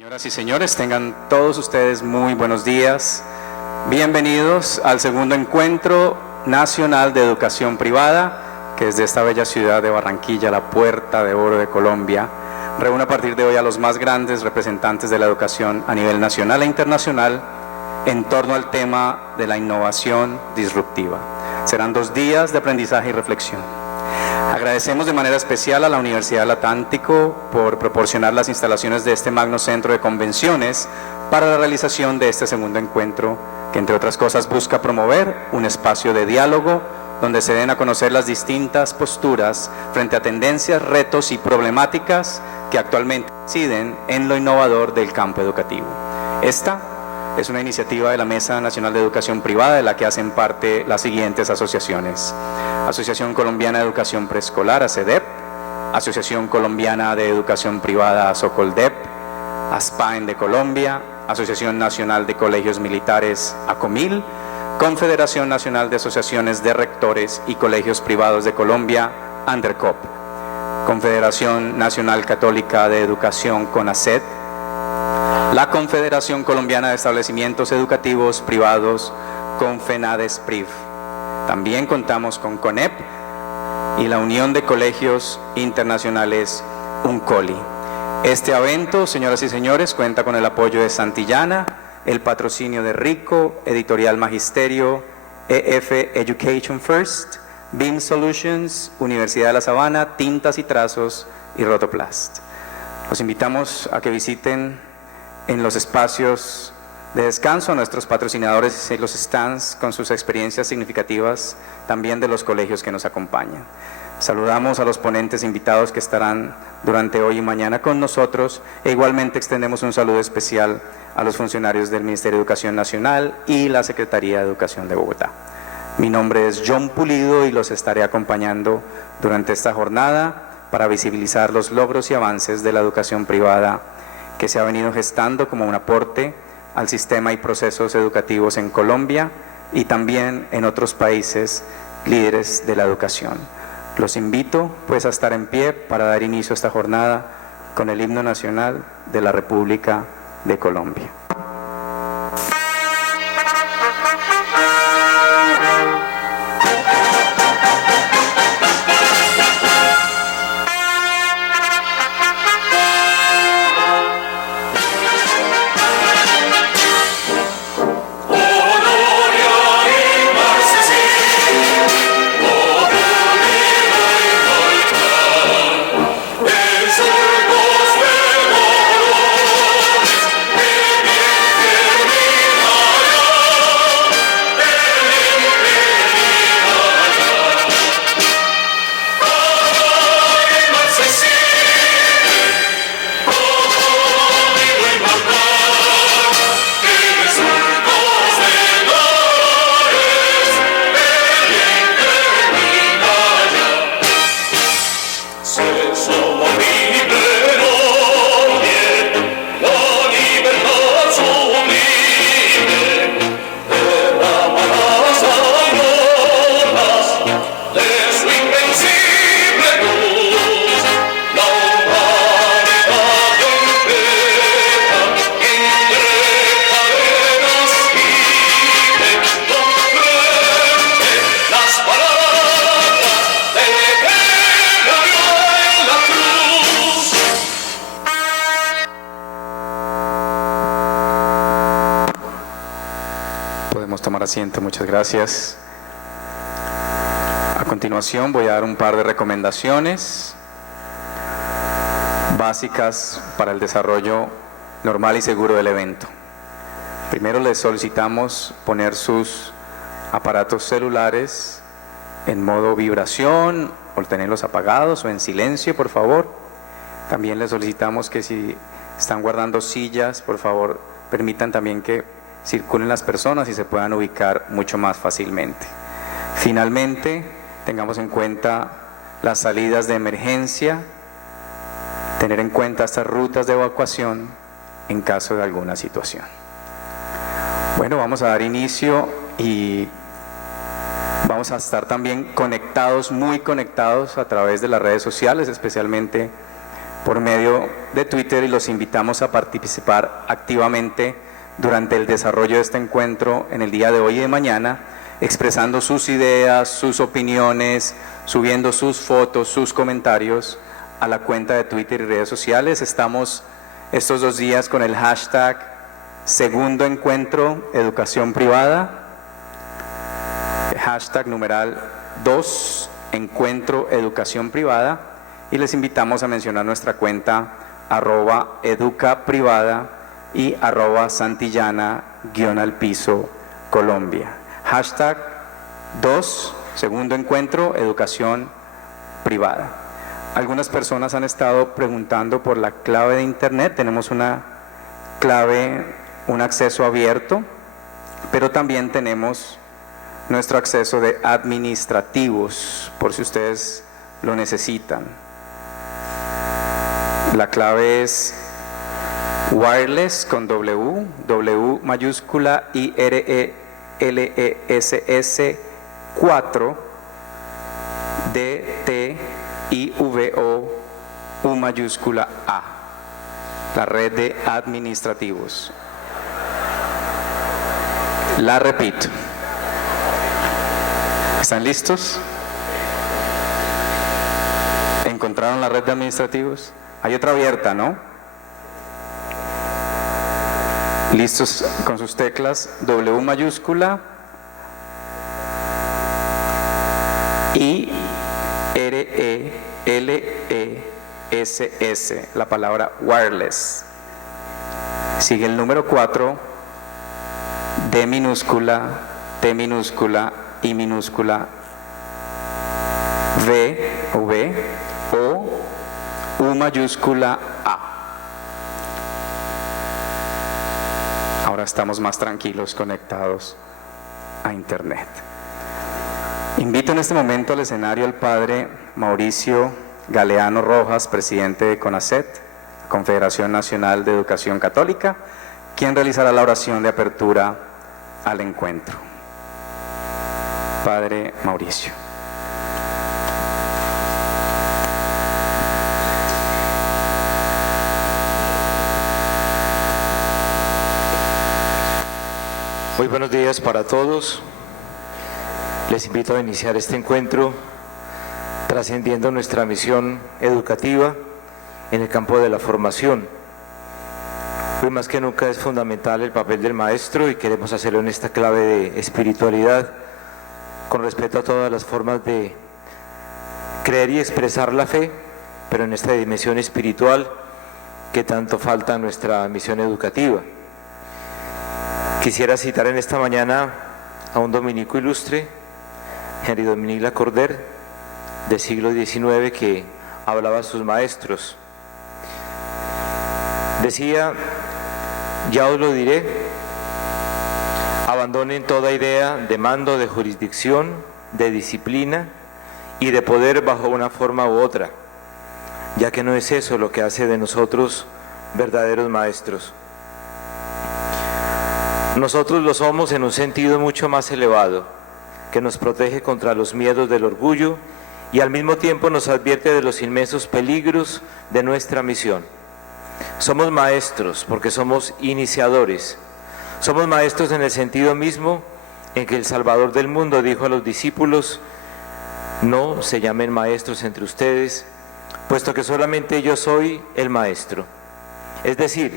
Señoras y señores, tengan todos ustedes muy buenos días. Bienvenidos al segundo encuentro nacional de educación privada, que desde esta bella ciudad de Barranquilla, la puerta de oro de Colombia, reúne a partir de hoy a los más grandes representantes de la educación a nivel nacional e internacional en torno al tema de la innovación disruptiva. Serán 2 días de aprendizaje y reflexión. Agradecemos de manera especial a la Universidad del Atlántico por proporcionar las instalaciones de este magno centro de convenciones para la realización de este segundo encuentro, que entre otras cosas busca promover un espacio de diálogo donde se den a conocer las distintas posturas frente a tendencias, retos y problemáticas que actualmente inciden en lo innovador del campo educativo. Esta es una iniciativa de la Mesa Nacional de Educación Privada, de la que hacen parte las siguientes asociaciones: Asociación Colombiana de Educación Preescolar, ACEDEP, Asociación Colombiana de Educación Privada, ASOCOLDEP, ASPAEN de Colombia, Asociación Nacional de Colegios Militares, ACOMIL, Confederación Nacional de Asociaciones de Rectores y Colegios Privados de Colombia, ANDERCOP, Confederación Nacional Católica de Educación, CONACED, la Confederación Colombiana de Establecimientos Educativos Privados, CONFENADESPRIV. También contamos con CONEP y la Unión de Colegios Internacionales, UNCOLI. Este evento, señoras y señores, cuenta con el apoyo de Santillana, el patrocinio de RICO, Editorial Magisterio, EF Education First, BIM Solutions, Universidad de La Sabana, Tintas y Trazos y Rotoplast. Los invitamos a que visiten en los espacios de descanso a nuestros patrocinadores en los stands con sus experiencias significativas, también de los colegios que nos acompañan. Saludamos a los ponentes invitados que estarán durante hoy y mañana con nosotros, e igualmente extendemos un saludo especial a los funcionarios del Ministerio de Educación Nacional y la Secretaría de Educación de Bogotá. Mi nombre es John Pulido y los estaré acompañando durante esta jornada para visibilizar los logros y avances de la educación privada que se ha venido gestando como un aporte al sistema y procesos educativos en Colombia y también en otros países líderes de la educación. Los invito pues a estar en pie para dar inicio a esta jornada con el himno nacional de la República de Colombia. Tomar asiento, muchas gracias. A continuación voy a dar un par de recomendaciones básicas para el desarrollo normal y seguro del evento. Primero, les solicitamos poner sus aparatos celulares en modo vibración o tenerlos apagados o en silencio, por favor. También les solicitamos que si están guardando sillas, por favor, permitan también que circulen las personas y se puedan ubicar mucho más fácilmente. Finalmente, tengamos en cuenta las salidas de emergencia, tener en cuenta estas rutas de evacuación en caso de alguna situación. Bueno, vamos a dar inicio y vamos a estar también conectados, muy conectados a través de las redes sociales, especialmente por medio de Twitter y los invitamos a participar activamente durante el desarrollo de este encuentro en el día de hoy y de mañana, expresando sus ideas, sus opiniones, subiendo sus fotos, sus comentarios a la cuenta de Twitter y redes sociales. Estamos estos 2 días con el hashtag Segundo Encuentro Educación Privada, hashtag numeral 2 Encuentro Educación Privada, y les invitamos a mencionar nuestra cuenta @educaprivada y @santillana_Colombia. Hashtag 2 Segundo Encuentro Educación Privada. Algunas personas han estado preguntando por la clave de internet. Tenemos una clave, un acceso abierto, pero también tenemos nuestro acceso de administrativos, por si ustedes lo necesitan. La clave es wireless con W mayúscula IRELESS 4 DTIVO U mayúscula A, la red de administrativos. La repito. ¿Están listos? ¿Encontraron la red de administrativos? Hay otra abierta, ¿no? ¿Listos con sus teclas? W mayúscula IRELESS, la palabra wireless. Sigue el número 4, D minúscula, T minúscula, I minúscula, V O U mayúscula A. Ahora estamos más tranquilos conectados a internet. Invito en este momento al escenario al padre Mauricio Galeano Rojas, presidente de CONACET, Confederación Nacional de Educación Católica, quien realizará la oración de apertura al encuentro. Padre Mauricio. Muy buenos días para todos. Les invito a iniciar este encuentro trascendiendo nuestra misión educativa en el campo de la formación. Hoy más que nunca es fundamental el papel del maestro y queremos hacerlo en esta clave de espiritualidad, con respeto a todas las formas de creer y expresar la fe, pero en esta dimensión espiritual que tanto falta a nuestra misión educativa. Quisiera citar en esta mañana a un dominico ilustre, Henry Dominique Lacordaire, del siglo XIX, que hablaba a sus maestros. Decía: ya os lo diré, abandonen toda idea de mando, de jurisdicción, de disciplina y de poder bajo una forma u otra, ya que no es eso lo que hace de nosotros verdaderos maestros. Nosotros lo somos en un sentido mucho más elevado, que nos protege contra los miedos del orgullo y al mismo tiempo nos advierte de los inmensos peligros de nuestra misión. Somos maestros porque somos iniciadores. Somos maestros en el sentido mismo en que el Salvador del mundo dijo a los discípulos: no se llamen maestros entre ustedes, puesto que solamente yo soy el maestro. Es decir,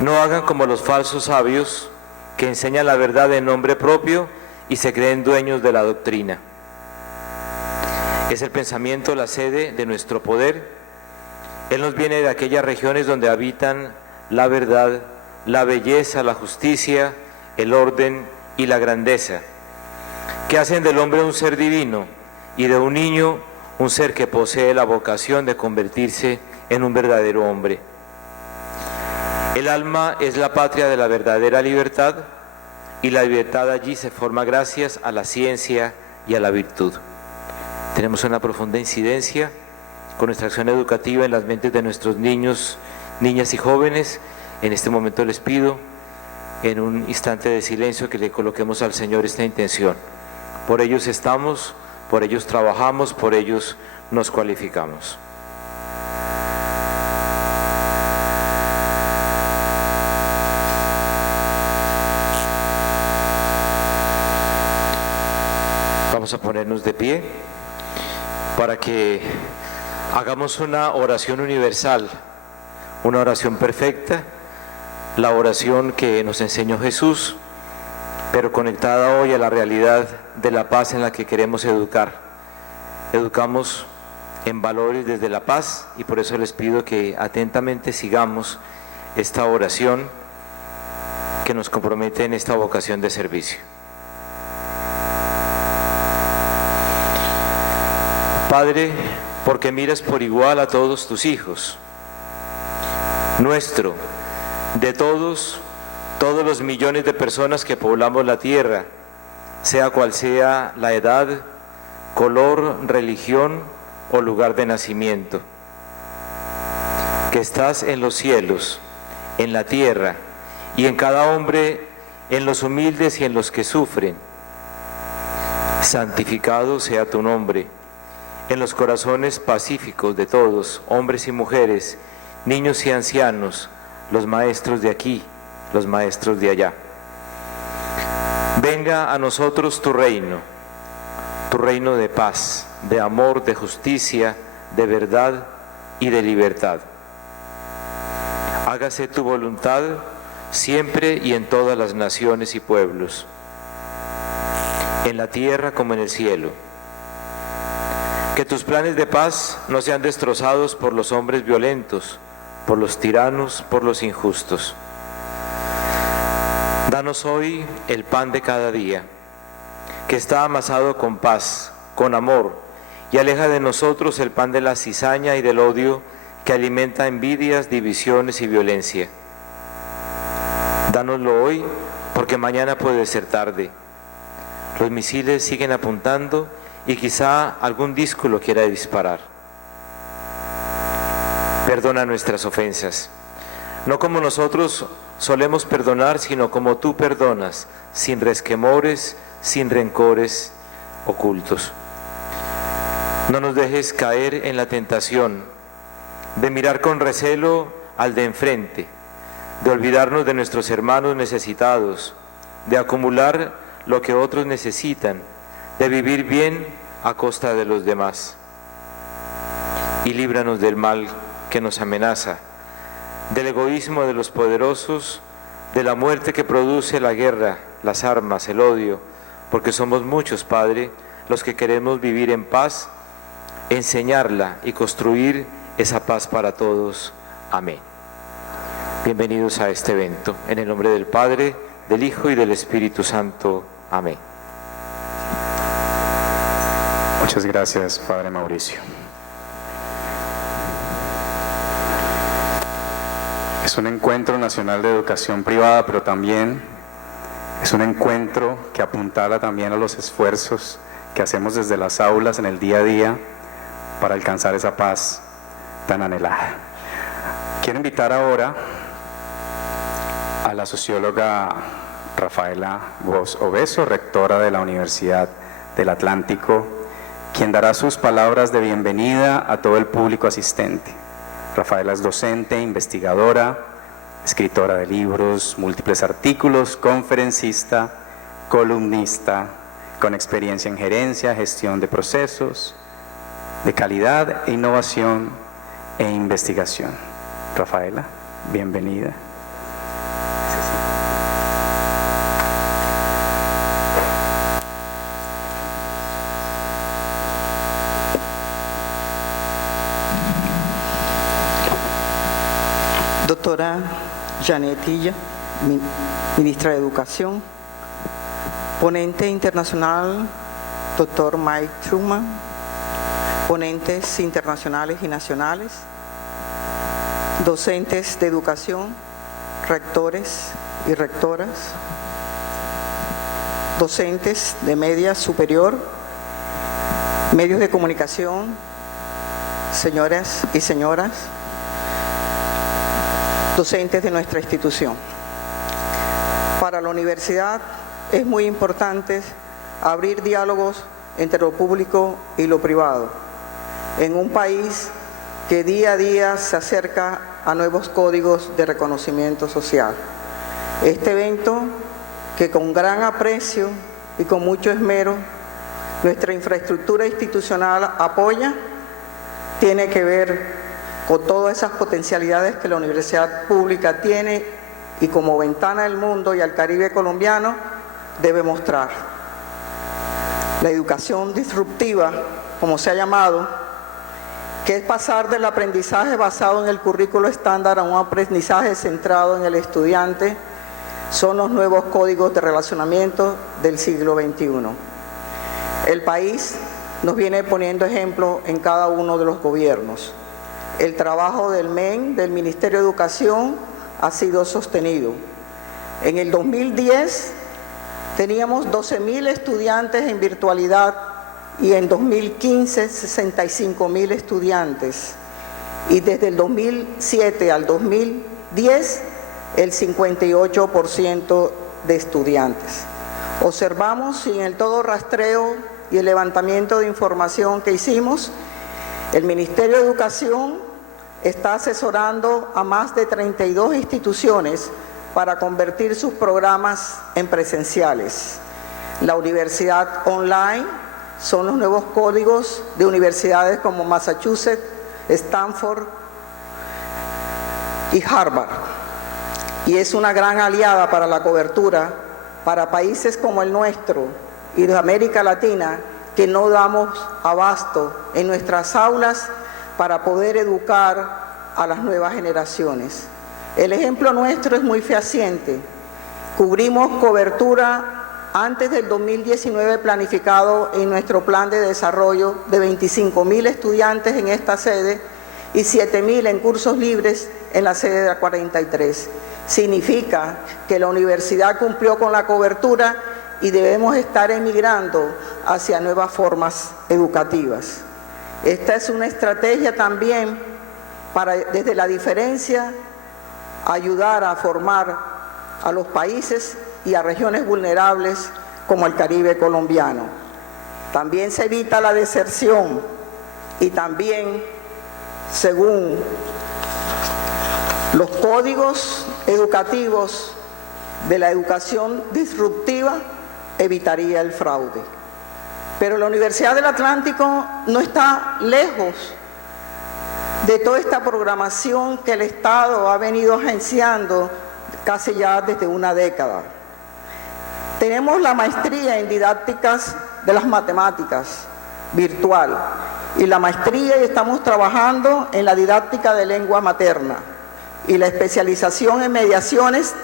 no hagan como los falsos sabios que enseñan la verdad en nombre propio y se creen dueños de la doctrina. Es el pensamiento la sede de nuestro poder. Él nos viene de aquellas regiones donde habitan la verdad, la belleza, la justicia, el orden y la grandeza, que hacen del hombre un ser divino y de un niño un ser que posee la vocación de convertirse en un verdadero hombre. El alma es la patria de la verdadera libertad, y la libertad allí se forma gracias a la ciencia y a la virtud. Tenemos una profunda incidencia con nuestra acción educativa en las mentes de nuestros niños, niñas y jóvenes. En este momento les pido, en un instante de silencio, que le coloquemos al Señor esta intención. Por ellos estamos, por ellos trabajamos, por ellos nos cualificamos. Vamos a ponernos de pie para que hagamos una oración universal, una oración perfecta, la oración que nos enseñó Jesús, pero conectada hoy a la realidad de la paz en la que queremos educar. Educamos en valores desde la paz y por eso les pido que atentamente sigamos esta oración que nos compromete en esta vocación de servicio. Padre, porque miras por igual a todos tus hijos, nuestro, de todos los millones de personas que poblamos la tierra, sea cual sea la edad, color, religión o lugar de nacimiento, que estás en los cielos, en la tierra y en cada hombre, en los humildes y en los que sufren. Santificado sea tu nombre, en los corazones pacíficos de todos, hombres y mujeres, niños y ancianos, los maestros de aquí, los maestros de allá. Venga a nosotros tu reino de paz, de amor, de justicia, de verdad y de libertad. Hágase tu voluntad siempre y en todas las naciones y pueblos, en la tierra como en el cielo. Que tus planes de paz no sean destrozados por los hombres violentos, por los tiranos, por los injustos. Danos hoy el pan de cada día, que está amasado con paz, con amor, y aleja de nosotros el pan de la cizaña y del odio que alimenta envidias, divisiones y violencia. Dánoslo hoy, porque mañana puede ser tarde. Los misiles siguen apuntando y quizá algún disco lo quiera disparar. Perdona nuestras ofensas, no como nosotros solemos perdonar, sino como tú perdonas, sin resquemores, sin rencores ocultos. No nos dejes caer en la tentación de mirar con recelo al de enfrente, de olvidarnos de nuestros hermanos necesitados, de acumular lo que otros necesitan, de vivir bien a costa de los demás. Y líbranos del mal que nos amenaza, del egoísmo de los poderosos, de la muerte que produce la guerra, las armas, el odio, porque somos muchos, Padre, los que queremos vivir en paz, enseñarla y construir esa paz para todos. Amén. Bienvenidos a este evento. En el nombre del Padre, del Hijo y del Espíritu Santo. Amén. Muchas gracias, Padre Mauricio. Es un encuentro nacional de educación privada, pero también es un encuentro que apuntala también a los esfuerzos que hacemos desde las aulas en el día a día para alcanzar esa paz tan anhelada. Quiero invitar ahora a la socióloga Rafaela Voz Obeso, rectora de la Universidad del Atlántico, quien dará sus palabras de bienvenida a todo el público asistente. Rafaela es docente, investigadora, escritora de libros, múltiples artículos, conferencista, columnista, con experiencia en gerencia, gestión de procesos, de calidad e innovación e investigación. Rafaela, bienvenida. Doctora Janet Illa, ministra de Educación. Ponente internacional, doctor Mike Truman. Ponentes internacionales y nacionales. Docentes de educación, rectores y rectoras. Docentes de media superior, medios de comunicación, señoras y señoras, docentes de nuestra institución. Para la universidad es muy importante abrir diálogos entre lo público y lo privado, en un país que día a día se acerca a nuevos códigos de reconocimiento social. Este evento, que con gran aprecio y con mucho esmero Nuestra infraestructura institucional apoya, tiene que ver con todas esas potencialidades que la universidad pública tiene y como ventana al mundo y al Caribe colombiano debe mostrar. La educación disruptiva, como se ha llamado, que es pasar del aprendizaje basado en el currículo estándar a un aprendizaje centrado en el estudiante, son los nuevos códigos de relacionamiento del siglo XXI. El país nos viene poniendo ejemplo en cada uno de los gobiernos. El trabajo del MEN, del Ministerio de Educación, ha sido sostenido. En el 2010 teníamos 12.000 estudiantes en virtualidad y en 2015 65.000 estudiantes. Y desde el 2007 al 2010 el 58% de estudiantes. Observamos si en el todo rastreo y el levantamiento de información que hicimos, el Ministerio de Educación está asesorando a más de 32 instituciones para convertir sus programas en presenciales. La universidad online son los nuevos códigos de universidades como Massachusetts, Stanford y Harvard. Y es una gran aliada para la cobertura para países como el nuestro y de América Latina, que no damos abasto en nuestras aulas para poder educar a las nuevas generaciones. El ejemplo nuestro es muy fehaciente. Cubrimos cobertura antes del 2019 planificado en nuestro plan de desarrollo de 25.000 estudiantes en esta sede y 7.000 en cursos libres en la sede de la 43. Significa que la universidad cumplió con la cobertura y debemos estar emigrando hacia nuevas formas educativas. Esta es una estrategia también para, desde la diferencia, ayudar a formar a los países y a regiones vulnerables como el Caribe colombiano. También se evita la deserción y también, según los códigos educativos de la educación disruptiva, evitaría el fraude. Pero la Universidad del Atlántico no está lejos de toda esta programación que el Estado ha venido agenciando casi ya desde una década. Tenemos la maestría en didácticas de las matemáticas virtual y la maestría y estamos trabajando en la didáctica de lengua materna y la especialización en mediaciones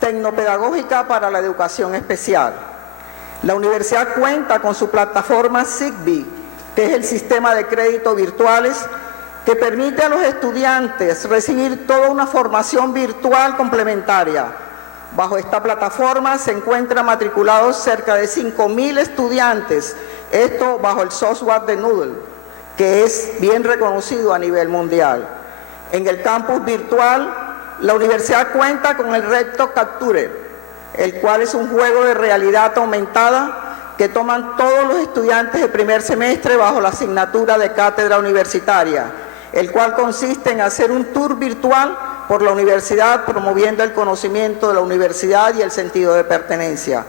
tecnopedagógicas para la educación especial. La universidad cuenta con su plataforma Zigbee, que es el sistema de crédito virtuales que permite a los estudiantes recibir toda una formación virtual complementaria. Bajo esta plataforma se encuentran matriculados cerca de 5.000 estudiantes, esto bajo el software de Moodle, que es bien reconocido a nivel mundial. En el campus virtual, la universidad cuenta con el reto Capture, el cual es un juego de realidad aumentada que toman todos los estudiantes de primer semestre bajo la asignatura de cátedra universitaria, el cual consiste en hacer un tour virtual por la universidad promoviendo el conocimiento de la universidad y el sentido de pertenencia.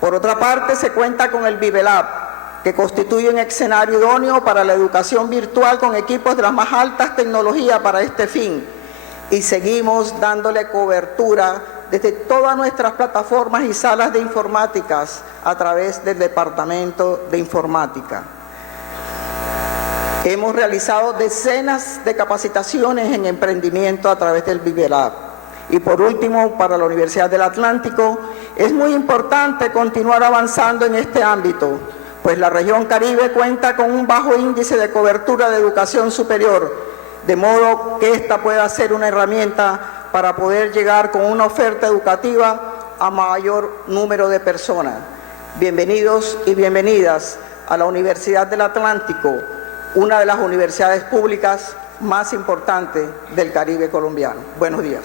Por otra parte, se cuenta con el ViveLab, que constituye un escenario idóneo para la educación virtual con equipos de las más altas tecnologías para este fin. Y seguimos dándole cobertura desde todas nuestras plataformas y salas de informáticas a través del Departamento de Informática. Hemos realizado decenas de capacitaciones en emprendimiento a través del ViveLab. Y por último, para la Universidad del Atlántico, es muy importante continuar avanzando en este ámbito, pues la región Caribe cuenta con un bajo índice de cobertura de educación superior, de modo que esta pueda ser una herramienta para poder llegar con una oferta educativa a mayor número de personas. Bienvenidos y bienvenidas a la Universidad del Atlántico, una de las universidades públicas más importantes del Caribe colombiano. Buenos días.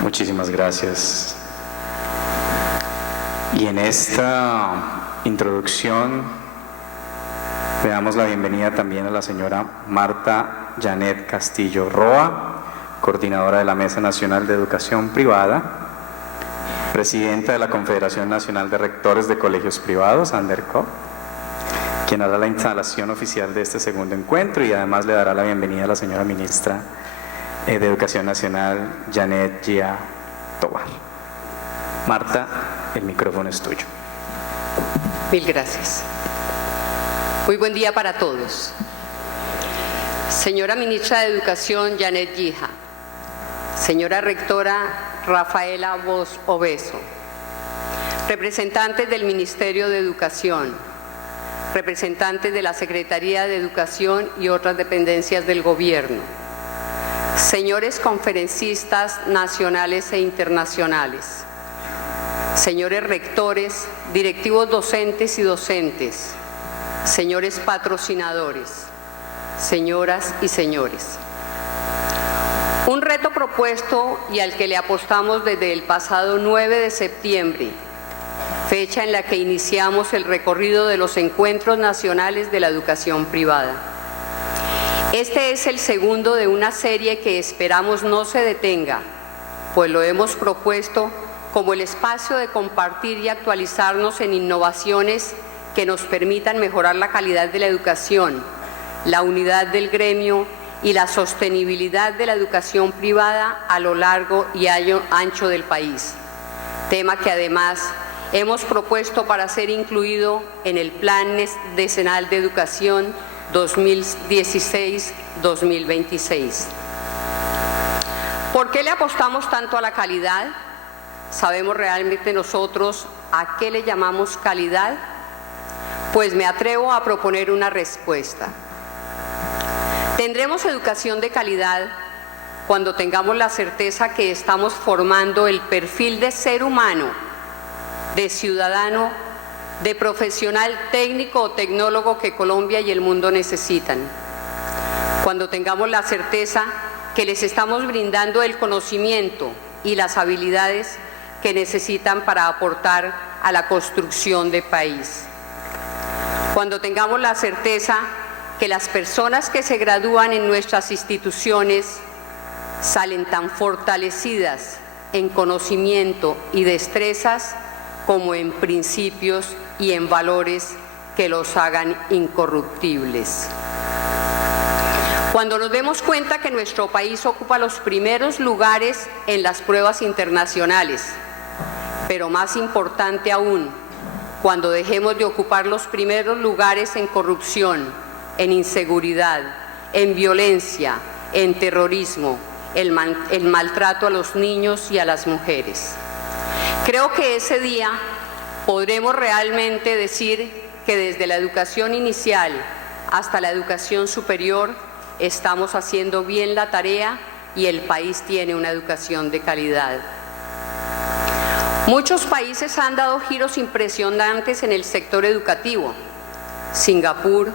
Muchísimas gracias. Y en esta introducción le damos la bienvenida también a la señora Marta Janet Castillo Roa, coordinadora de la Mesa Nacional de Educación Privada, presidenta de la Confederación Nacional de Rectores de Colegios Privados, ANDERCO, quien hará la instalación oficial de este segundo encuentro y además le dará la bienvenida a la señora ministra de Educación Nacional, Janet Gia Tovar. Marta, el micrófono es tuyo. Mil gracias. Muy buen día para todos. Señora Ministra de Educación, Janet Gia. Señora Rectora, Rafaela Bosch Obeso. Representantes del Ministerio de Educación. Representantes de la Secretaría de Educación y otras dependencias del Gobierno. Señores conferencistas nacionales e internacionales. Señores rectores, directivos docentes y docentes, señores patrocinadores, señoras y señores. Un reto propuesto y al que le apostamos desde el pasado 9 de septiembre, fecha en la que iniciamos el recorrido de los encuentros nacionales de la educación privada. Este es el segundo de una serie que esperamos no se detenga, pues lo hemos propuesto como el espacio de compartir y actualizarnos en innovaciones que nos permitan mejorar la calidad de la educación, la unidad del gremio y la sostenibilidad de la educación privada a lo largo y ancho del país, tema que además hemos propuesto para ser incluido en el Plan Decenal de Educación 2016-2026. ¿Por qué le apostamos tanto a la calidad? ¿Sabemos realmente nosotros a qué le llamamos calidad? Pues me atrevo a proponer una respuesta. Tendremos educación de calidad cuando tengamos la certeza que estamos formando el perfil de ser humano, de ciudadano, de profesional técnico o tecnólogo que Colombia y el mundo necesitan. Cuando tengamos la certeza que les estamos brindando el conocimiento y las habilidades que necesitan para aportar a la construcción de país. Cuando tengamos la certeza que las personas que se gradúan en nuestras instituciones salen tan fortalecidas en conocimiento y destrezas como en principios y en valores que los hagan incorruptibles. Cuando nos demos cuenta que nuestro país ocupa los primeros lugares en las pruebas internacionales, pero más importante aún, cuando dejemos de ocupar los primeros lugares en corrupción, en inseguridad, en violencia, en terrorismo, el maltrato a los niños y a las mujeres. Creo que ese día podremos realmente decir que desde la educación inicial hasta la educación superior estamos haciendo bien la tarea y el país tiene una educación de calidad. Muchos países han dado giros impresionantes en el sector educativo. Singapur,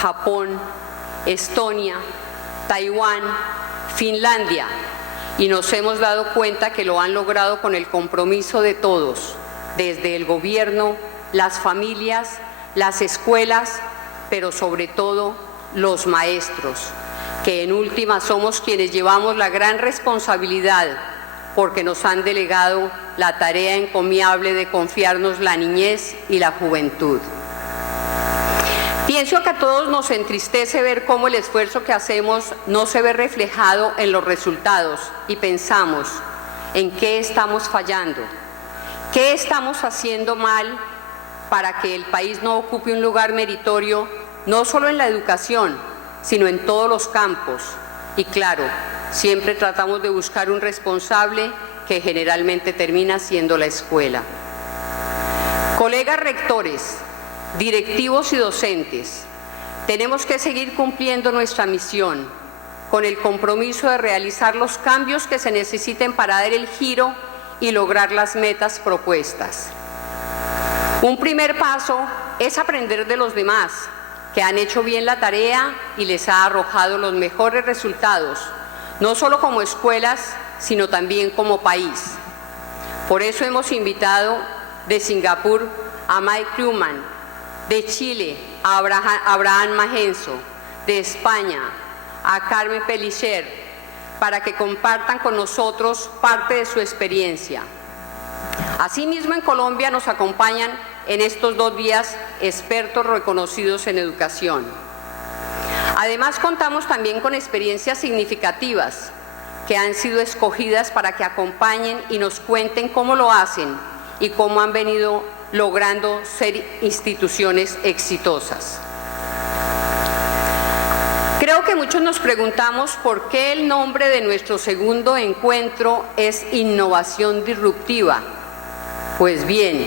Japón, Estonia, Taiwán, Finlandia, y nos hemos dado cuenta que lo han logrado con el compromiso de todos, desde el gobierno, las familias, las escuelas, pero sobre todo los maestros, que en última somos quienes llevamos la gran responsabilidad porque nos han delegado la tarea encomiable de confiarnos la niñez y la juventud. Pienso que a todos nos entristece ver cómo el esfuerzo que hacemos no se ve reflejado en los resultados y pensamos en qué estamos fallando, qué estamos haciendo mal para que el país no ocupe un lugar meritorio, no solo en la educación, sino en todos los campos. Y claro, siempre tratamos de buscar un responsable que generalmente termina siendo la escuela. Colegas rectores, directivos y docentes, tenemos que seguir cumpliendo nuestra misión con el compromiso de realizar los cambios que se necesiten para dar el giro y lograr las metas propuestas. Un primer paso es aprender de los demás, que han hecho bien la tarea y les ha arrojado los mejores resultados, no solo como escuelas, sino también como país. Por eso hemos invitado de Singapur a Mike Krugman, de Chile a Abraham Magenzo, de España a Carmen Pellicer, para que compartan con nosotros parte de su experiencia. Asimismo, en Colombia nos acompañan en estos 2 días expertos reconocidos en educación. Además, contamos también con experiencias significativas que han sido escogidas para que acompañen y nos cuenten cómo lo hacen y cómo han venido logrando ser instituciones exitosas. Creo que muchos nos preguntamos por qué el nombre de nuestro segundo encuentro es Innovación Disruptiva. Pues bien,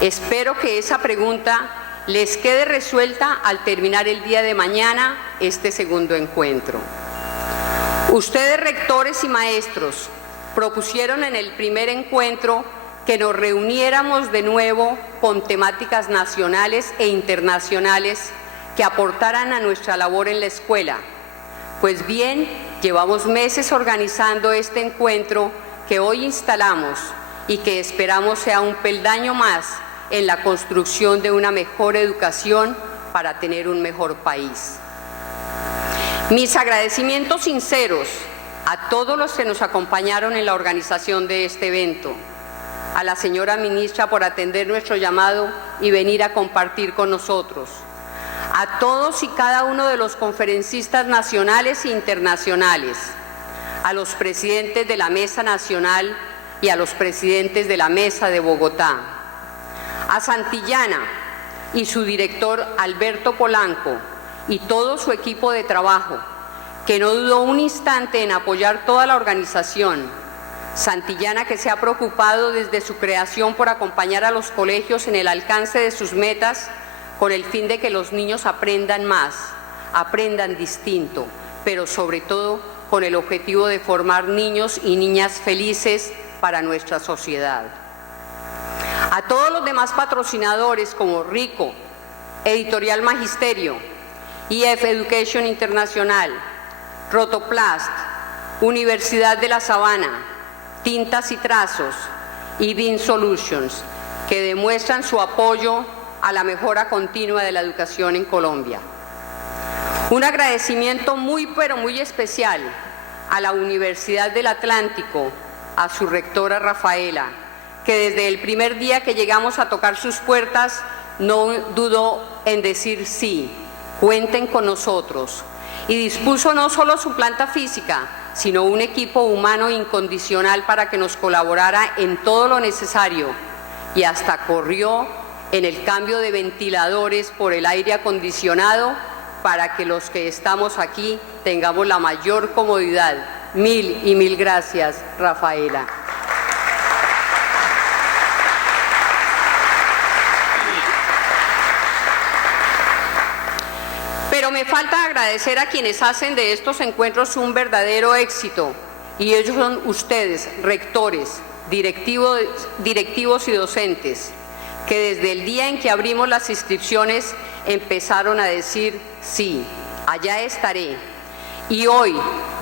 espero que esa pregunta les quede resuelta al terminar el día de mañana este segundo encuentro. Ustedes, rectores y maestros, propusieron en el primer encuentro que nos reuniéramos de nuevo con temáticas nacionales e internacionales que aportaran a nuestra labor en la escuela. Pues bien, llevamos meses organizando este encuentro que hoy instalamos y que esperamos sea un peldaño más en la construcción de una mejor educación para tener un mejor país. Mis agradecimientos sinceros a todos los que nos acompañaron en la organización de este evento, a la señora ministra por atender nuestro llamado y venir a compartir con nosotros, a todos y cada uno de los conferencistas nacionales e internacionales, a los presidentes de la Mesa Nacional y a los presidentes de la Mesa de Bogotá, a Santillana y su director Alberto Polanco y todo su equipo de trabajo, que no dudó un instante en apoyar toda la organización. Santillana, que se ha preocupado desde su creación por acompañar a los colegios en el alcance de sus metas, con el fin de que los niños aprendan más, aprendan distinto, pero sobre todo con el objetivo de formar niños y niñas felices para nuestra sociedad. A todos los demás patrocinadores como RICO, Editorial Magisterio, EF Education Internacional, Rotoplast, Universidad de La Sabana, Tintas y Trazos y BIM Solutions, que demuestran su apoyo a la mejora continua de la educación en Colombia. Un agradecimiento muy especial a la Universidad del Atlántico, a su rectora Rafaela, que desde el primer día que llegamos a tocar sus puertas no dudó en decir sí, cuenten con nosotros, y dispuso no solo su planta física, sino un equipo humano incondicional para que nos colaborara en todo lo necesario, y hasta corrió en el cambio de ventiladores por el aire acondicionado para que los que estamos aquí tengamos la mayor comodidad. Mil y mil gracias, Rafaela. Pero me falta agradecer a quienes hacen de estos encuentros un verdadero éxito, y ellos son ustedes, rectores, directivos y docentes, que desde el día en que abrimos las inscripciones empezaron a decir sí, allá estaré, y hoy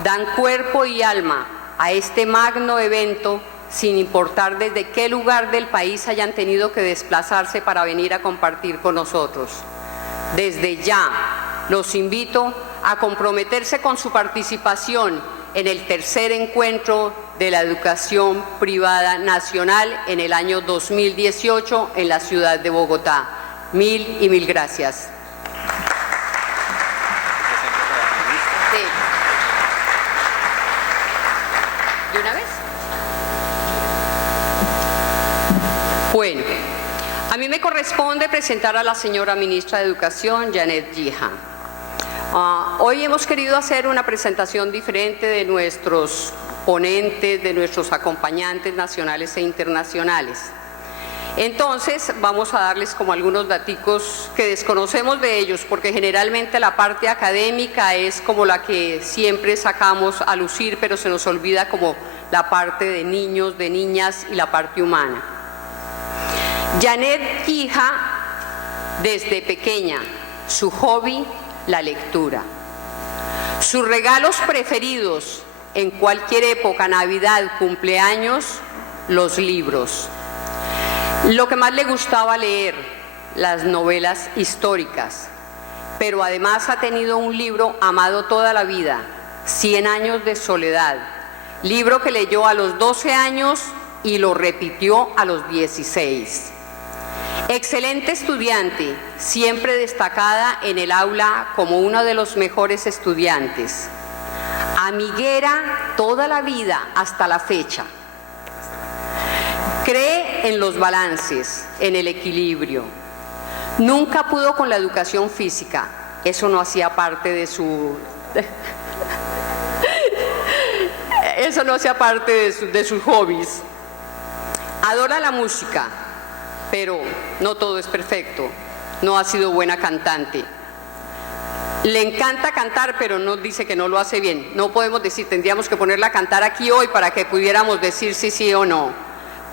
dan cuerpo y alma a este magno evento sin importar desde qué lugar del país hayan tenido que desplazarse para venir a compartir con nosotros. Desde ya los invito a comprometerse con su participación en el tercer encuentro de la educación privada nacional en el año 2018 en la ciudad de Bogotá. Mil y mil gracias. Sí. ¿De una vez? Bueno, a mí me corresponde presentar a la señora ministra de Educación, Janet Guija. Hoy hemos querido hacer una presentación diferente de nuestros ponentes, de nuestros acompañantes nacionales e internacionales. Entonces vamos a darles como algunos daticos que desconocemos de ellos, porque generalmente la parte académica es como la que siempre sacamos a lucir, pero se nos olvida como la parte de niños, de niñas y la parte humana. Janet Guija, desde pequeña, su hobby, la lectura. Sus regalos preferidos en cualquier época, Navidad, cumpleaños, los libros. Lo que más le gustaba leer, las novelas históricas, pero además ha tenido un libro amado toda la vida, 100 años de soledad, libro que leyó a los 12 años y lo repitió a los 16. Excelente estudiante, siempre destacada en el aula como uno de los mejores estudiantes. Amiguera toda la vida hasta la fecha. Cree en los balances, en el equilibrio. Nunca pudo con la educación física, eso no hacía parte de su... eso no hacía parte de sus hobbies. Adora la música, pero no todo es perfecto. No ha sido buena cantante. Le encanta cantar, pero no dice que no lo hace bien. No podemos decir, tendríamos que ponerla a cantar aquí hoy para que pudiéramos decir sí, sí o no.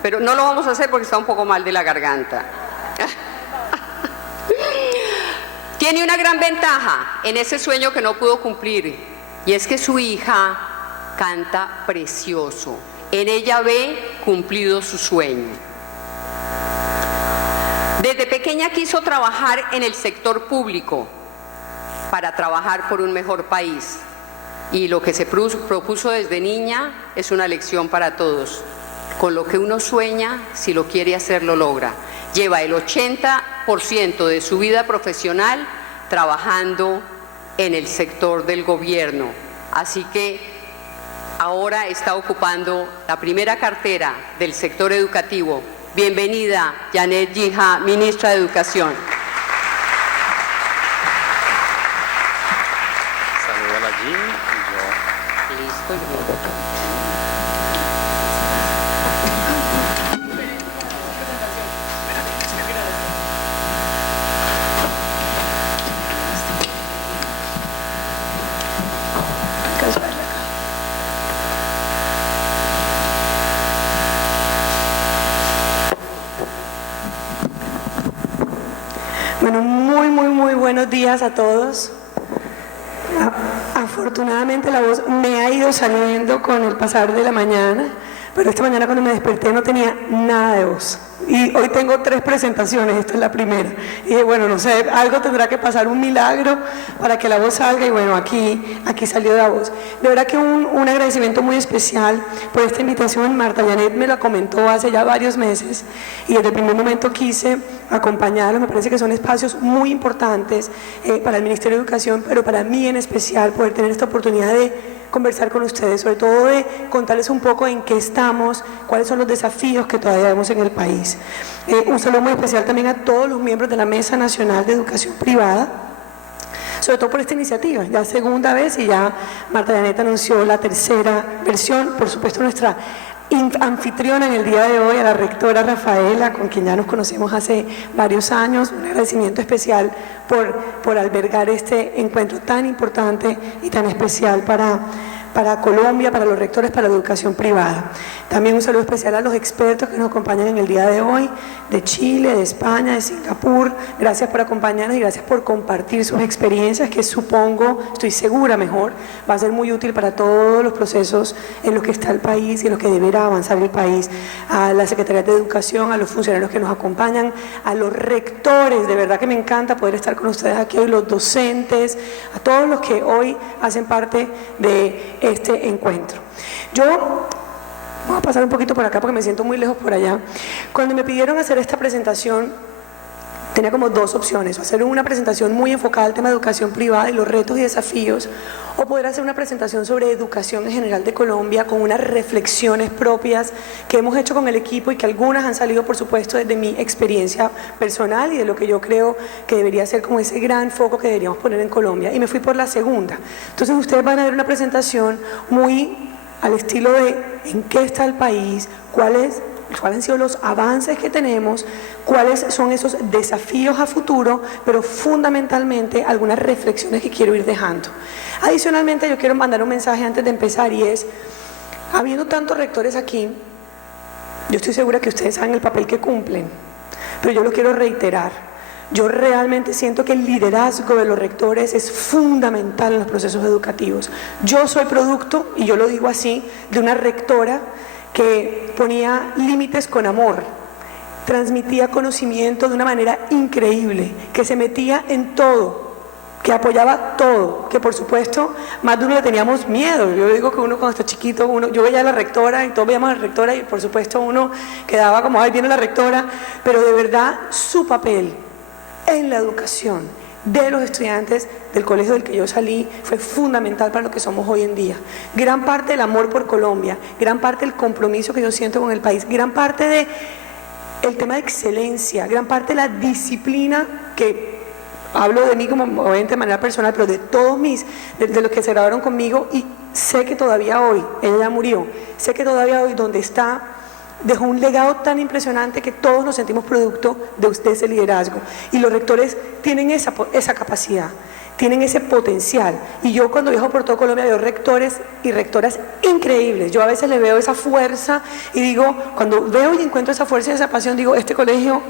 Pero no lo vamos a hacer porque está un poco mal de la garganta. Tiene una gran ventaja en ese sueño que no pudo cumplir, y es que su hija canta precioso. En ella ve cumplido su sueño. Desde pequeña quiso trabajar en el sector público para trabajar por un mejor país. Y lo que se propuso desde niña es una lección para todos. Con lo que uno sueña, si lo quiere hacer, lo logra. Lleva el 80% de su vida profesional trabajando en el sector del gobierno. Así que ahora está ocupando la primera cartera del sector educativo. Bienvenida, Janet Yija, Ministra de Educación. Salúdala allí y yo. Listo. Bueno, muy buenos días a todos. Afortunadamente la voz me ha ido saliendo con el pasar de la mañana, pero esta mañana cuando me desperté no tenía nada de voz. Y hoy tengo 3 presentaciones, esta es la primera. Y dije, bueno, no sé, algo tendrá que pasar, un milagro para que la voz salga, y bueno, aquí salió la voz. De verdad que un agradecimiento muy especial por esta invitación. Marta Janet me la comentó hace ya varios meses y desde el primer momento quise acompañarla. Me parece que son espacios muy importantes para el Ministerio de Educación, pero para mí en especial poder tener esta oportunidad de conversar con ustedes, sobre todo de contarles un poco en qué estamos, cuáles son los desafíos que todavía vemos en el país. Un saludo muy especial también a todos los miembros de la Mesa Nacional de Educación Privada, sobre todo por esta iniciativa, ya segunda vez, y ya Marta Janet anunció la tercera versión. Por supuesto, nuestra anfitriona en el día de hoy, a la rectora Rafaela, con quien ya nos conocemos hace varios años. Un agradecimiento especial por albergar este encuentro tan importante y tan especial para Colombia, para los rectores, para la educación privada. También un saludo especial a los expertos que nos acompañan en el día de hoy, de Chile, de España, de Singapur. Gracias por acompañarnos y gracias por compartir sus experiencias, que supongo, estoy segura mejor, va a ser muy útil para todos los procesos en los que está el país y en los que deberá avanzar el país. A la Secretaría de Educación, a los funcionarios que nos acompañan, a los rectores, de verdad que me encanta poder estar con ustedes aquí hoy, los docentes, a todos los que hoy hacen parte de este encuentro. Yo voy a pasar un poquito por acá porque me siento muy lejos por allá. Cuando me pidieron hacer esta presentación, tenía como 2 opciones: o hacer una presentación muy enfocada al tema de educación privada y los retos y desafíos, o poder hacer una presentación sobre educación en general de Colombia con unas reflexiones propias que hemos hecho con el equipo y que algunas han salido, por supuesto, desde mi experiencia personal y de lo que yo creo que debería ser como ese gran foco que deberíamos poner en Colombia. Y me fui por la segunda. Entonces ustedes van a ver una presentación muy al estilo de en qué está el país, cuáles han sido los avances que tenemos, cuáles son esos desafíos a futuro, pero fundamentalmente algunas reflexiones que quiero ir dejando. Adicionalmente, yo quiero mandar un mensaje antes de empezar, y es, habiendo tantos rectores aquí, yo estoy segura que ustedes saben el papel que cumplen, pero yo lo quiero reiterar. Yo realmente siento que el liderazgo de los rectores es fundamental en los procesos educativos. Yo soy producto, y yo lo digo así, de una rectora que ponía límites con amor, transmitía conocimiento de una manera increíble, que se metía en todo que apoyaba todo, que por supuesto más de uno le teníamos miedo. Yo digo que uno cuando está chiquito, yo veía a la rectora y todos veíamos a la rectora y por supuesto uno quedaba como, ay, viene la rectora, pero de verdad su papel en la educación de los estudiantes del colegio del que yo salí fue fundamental para lo que somos hoy en día. Gran parte del amor por Colombia, gran parte del compromiso que yo siento con el país, gran parte de el tema de excelencia, gran parte de la disciplina que hablo de mí como obviamente de manera personal, pero de todos de los que se graduaron conmigo, y sé que todavía hoy, ella ya murió, sé que todavía hoy donde está, dejó un legado tan impresionante que todos nos sentimos producto de usted, ese liderazgo. Y los rectores tienen esa capacidad, tienen ese potencial. Y yo cuando viajo por todo Colombia veo rectores y rectoras increíbles. Yo a veces le veo esa fuerza y digo, cuando veo y encuentro esa fuerza y esa pasión, digo, este colegio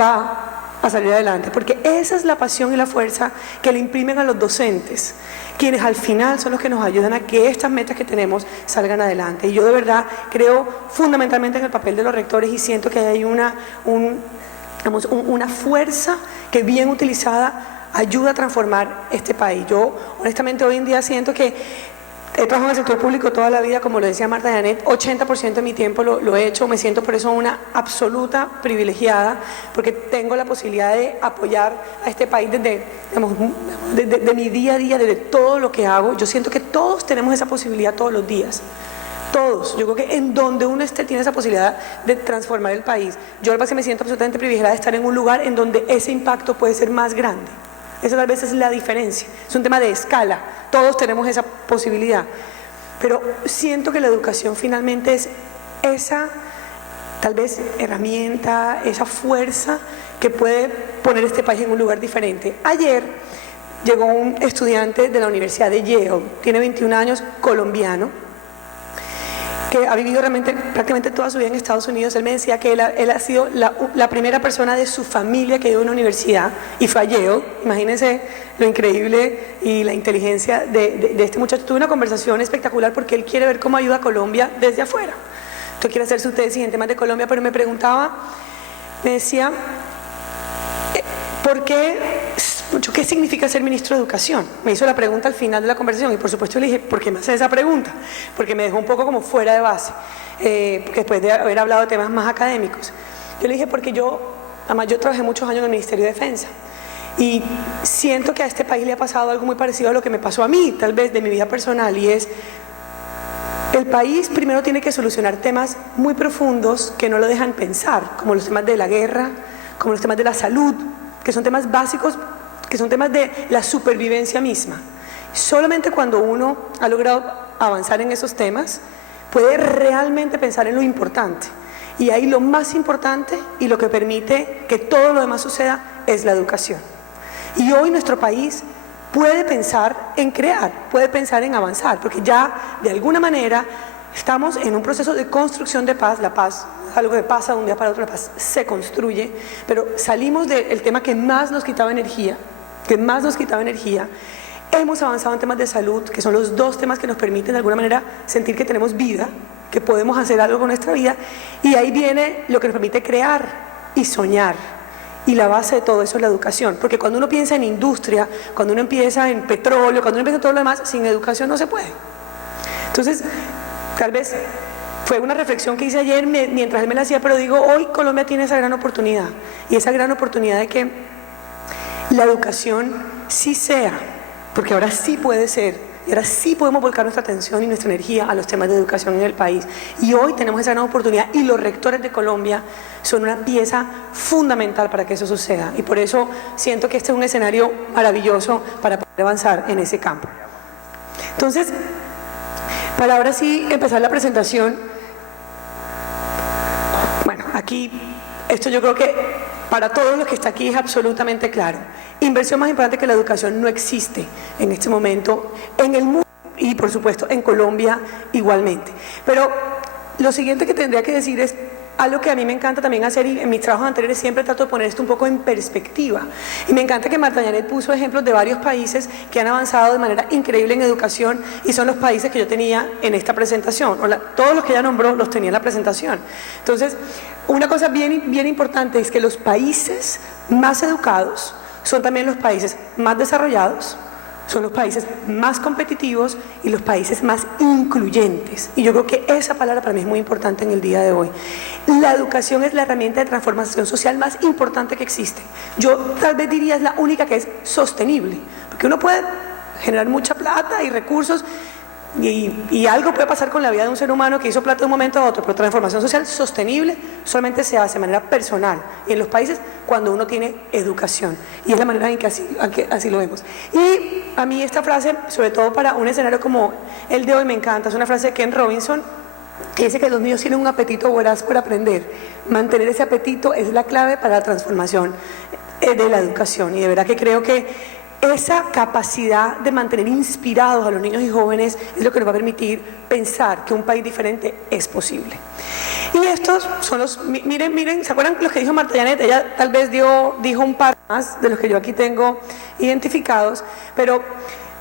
va a salir adelante, porque esa es la pasión y la fuerza que le imprimen a los docentes, quienes al final son los que nos ayudan a que estas metas que tenemos salgan adelante. Y yo de verdad creo fundamentalmente en el papel de los rectores y siento que hay una fuerza que bien utilizada ayuda a transformar este país. Yo honestamente hoy en día siento que he trabajado en el sector público toda la vida, como lo decía Marta Janet, 80% de mi tiempo lo he hecho, me siento por eso una absoluta privilegiada, porque tengo la posibilidad de apoyar a este país desde mi día a día, desde todo lo que hago. Yo siento que todos tenemos esa posibilidad todos los días. Todos, yo creo que en donde uno esté tiene esa posibilidad de transformar el país. Yo me siento absolutamente privilegiada de estar en un lugar en donde ese impacto puede ser más grande. Esa tal vez es la diferencia, es un tema de escala, todos tenemos esa posibilidad, pero siento que la educación finalmente es esa tal vez herramienta, esa fuerza que puede poner este país en un lugar diferente. Ayer llegó un estudiante de la Universidad de Yale, tiene 21 años, colombiano, que ha vivido realmente prácticamente toda su vida en Estados Unidos. Él me decía que él ha sido la primera persona de su familia que ha ido a una universidad y fue a Yale. Imagínense lo increíble y la inteligencia de este muchacho. Tuve una conversación espectacular porque él quiere ver cómo ayuda a Colombia desde afuera. Entonces quiere hacer su tesis en temas de Colombia, pero me decía, ¿por qué? ¿Qué significa ser ministro de Educación? Me hizo la pregunta al final de la conversación y por supuesto le dije, ¿por qué me hace esa pregunta? Porque me dejó un poco como fuera de base, porque después de haber hablado de temas más académicos. Yo le dije, porque además yo trabajé muchos años en el Ministerio de Defensa y siento que a este país le ha pasado algo muy parecido a lo que me pasó a mí, tal vez de mi vida personal, y es, el país primero tiene que solucionar temas muy profundos que no lo dejan pensar, como los temas de la guerra, como los temas de la salud, que son temas básicos, que son temas de la supervivencia misma. Solamente cuando uno ha logrado avanzar en esos temas, puede realmente pensar en lo importante. Y ahí lo más importante y lo que permite que todo lo demás suceda es la educación. Y hoy nuestro país puede pensar en crear, puede pensar en avanzar, porque ya de alguna manera estamos en un proceso de construcción de paz. La paz es algo que pasa de un día para otro, la paz se construye, pero salimos del tema que más nos quitaba energía, hemos avanzado en temas de salud, que son los dos temas que nos permiten de alguna manera sentir que tenemos vida, que podemos hacer algo con nuestra vida, y ahí viene lo que nos permite crear y soñar. Y la base de todo eso es la educación, porque cuando uno piensa en industria, cuando uno empieza en petróleo, cuando uno empieza en todo lo demás, sin educación no se puede. Entonces, tal vez fue una reflexión que hice ayer mientras él me la hacía, pero digo, hoy Colombia tiene esa gran oportunidad, y esa gran oportunidad de que la educación sí sea, porque ahora sí puede ser, y ahora sí podemos volcar nuestra atención y nuestra energía a los temas de educación en el país. Y hoy tenemos esa gran oportunidad y los rectores de Colombia son una pieza fundamental para que eso suceda. Y por eso siento que este es un escenario maravilloso para poder avanzar en ese campo. Entonces, para ahora sí empezar la presentación, bueno, aquí, esto yo creo que para todos los que están aquí es absolutamente claro. Inversión más importante que la educación no existe en este momento en el mundo y por supuesto en Colombia igualmente. Pero lo siguiente que tendría que decir es algo que a mí me encanta también hacer, y en mis trabajos anteriores siempre trato de poner esto un poco en perspectiva. Y me encanta que Marta Janet puso ejemplos de varios países que han avanzado de manera increíble en educación, y son los países que yo tenía en esta presentación. Todos los que ella nombró los tenía en la presentación. Entonces, una cosa bien importante es que los países más educados son también los países más desarrollados, son los países más competitivos y los países más incluyentes. Y yo creo que esa palabra para mí es muy importante en el día de hoy. La educación es la herramienta de transformación social más importante que existe. Yo tal vez diría es la única que es sostenible, porque uno puede generar mucha plata y recursos y algo puede pasar con la vida de un ser humano que hizo plata de un momento a otro, pero transformación social sostenible solamente se hace de manera personal y en los países cuando uno tiene educación, y es la manera en que así lo vemos. Y a mí esta frase, sobre todo para un escenario como el de hoy, me encanta. Es una frase de Ken Robinson que dice que los niños tienen un apetito voraz por aprender. Mantener ese apetito es la clave para la transformación de la educación, y de verdad que creo que esa capacidad de mantener inspirados a los niños y jóvenes es lo que nos va a permitir pensar que un país diferente es posible. Y estos son los, miren, ¿se acuerdan los que dijo Marta Janet? Ella tal vez dijo un par más de los que yo aquí tengo identificados, pero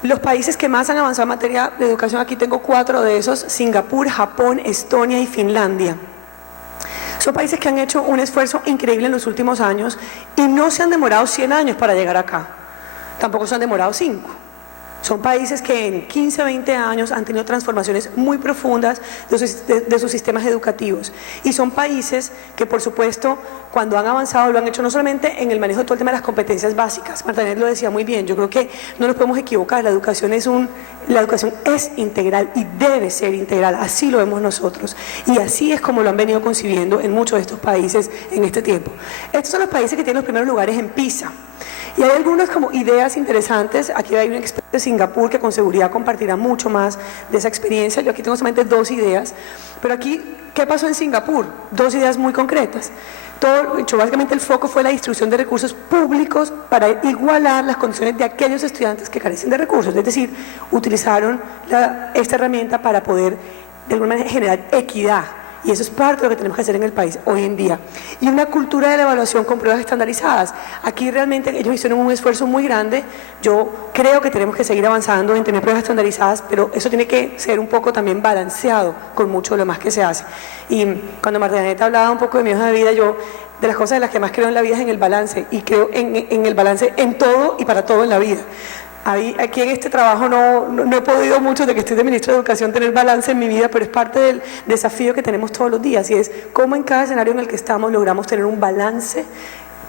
los países que más han avanzado en materia de educación, aquí tengo 4 de esos: Singapur, Japón, Estonia y Finlandia. Son países que han hecho un esfuerzo increíble en los últimos años y no se han demorado 100 años para llegar acá. Tampoco se han demorado 5. Son países que en 15, 20 años han tenido transformaciones muy profundas de sus sistemas educativos. Y son países que, por supuesto, cuando han avanzado, lo han hecho no solamente en el manejo de todo el tema de las competencias básicas. Marta Janet lo decía muy bien, yo creo que no nos podemos equivocar, la educación es integral y debe ser integral, así lo vemos nosotros. Y así es como lo han venido concibiendo en muchos de estos países en este tiempo. Estos son los países que tienen los primeros lugares en PISA. Y hay algunas como ideas interesantes. Aquí hay un experto de Singapur que con seguridad compartirá mucho más de esa experiencia. Yo aquí tengo solamente 2 ideas, pero aquí, ¿qué pasó en Singapur? 2 ideas muy concretas. Básicamente el foco fue la distribución de recursos públicos para igualar las condiciones de aquellos estudiantes que carecen de recursos, es decir, utilizaron esta herramienta para poder de alguna manera generar equidad. Y eso es parte de lo que tenemos que hacer en el país hoy en día. Y una cultura de la evaluación con pruebas estandarizadas. Aquí realmente ellos hicieron un esfuerzo muy grande. Yo creo que tenemos que seguir avanzando en tener pruebas estandarizadas, pero eso tiene que ser un poco también balanceado con mucho de lo más que se hace. Y cuando Marta Janet hablaba un poco de mi hoja de vida, yo de las cosas en las que más creo en la vida es en el balance. Y creo en el balance en todo y para todo en la vida. Aquí en este trabajo no he podido mucho, de que estoy de ministra de Educación, tener balance en mi vida, pero es parte del desafío que tenemos todos los días, y es cómo en cada escenario en el que estamos logramos tener un balance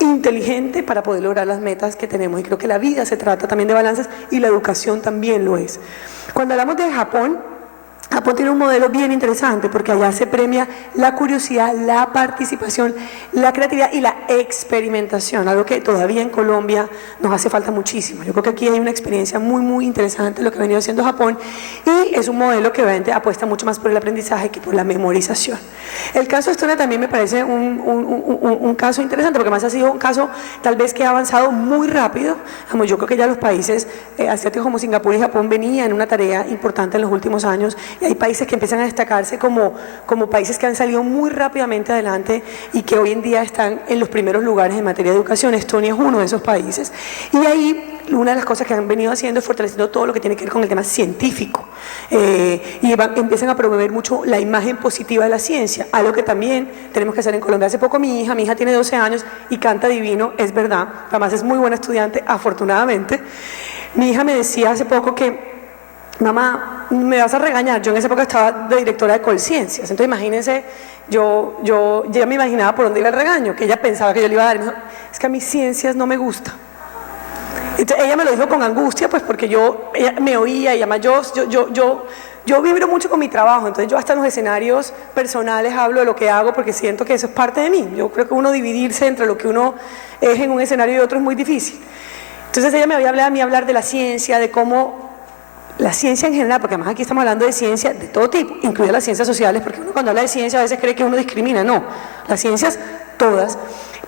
inteligente para poder lograr las metas que tenemos. Y creo que la vida se trata también de balances y la educación también lo es. Cuando hablamos de Japón tiene un modelo bien interesante porque allá se premia la curiosidad, la participación, la creatividad y la experimentación, algo que todavía en Colombia nos hace falta muchísimo. Yo creo que aquí hay una experiencia muy, muy interesante lo que ha venido haciendo Japón, y es un modelo que obviamente apuesta mucho más por el aprendizaje que por la memorización. El caso de Estonia también me parece un caso interesante, porque además ha sido un caso tal vez que ha avanzado muy rápido. Yo creo que ya los países asiáticos como Singapur y Japón venían en una tarea importante en los últimos años. Y hay países que empiezan a destacarse como países que han salido muy rápidamente adelante y que hoy en día están en los primeros lugares en materia de educación. Estonia es uno de esos países. Y ahí una de las cosas que han venido haciendo es fortaleciendo todo lo que tiene que ver con el tema científico. Empiezan a promover mucho la imagen positiva de la ciencia, algo que también tenemos que hacer en Colombia. Hace poco mi hija tiene 12 años y canta divino, es verdad. Además es muy buena estudiante, afortunadamente. Mi hija me decía hace poco que: mamá, me vas a regañar. Yo en esa época estaba de directora de Colciencias, entonces imagínense, yo ya me imaginaba por dónde iba el regaño, que ella pensaba que yo le iba a dar. Me dijo: es que a mí ciencias no me gusta. Entonces, ella me lo dijo con angustia, pues porque ella me oía, y además yo vibro mucho con mi trabajo, entonces yo hasta en los escenarios personales hablo de lo que hago porque siento que eso es parte de mí. Yo creo que uno dividirse entre lo que uno es en un escenario y otro es muy difícil. Entonces ella me había a mí hablar de la ciencia, de cómo la ciencia en general, porque además aquí estamos hablando de ciencia de todo tipo, incluidas las ciencias sociales, porque uno cuando habla de ciencia a veces cree que uno discrimina. No, las ciencias todas,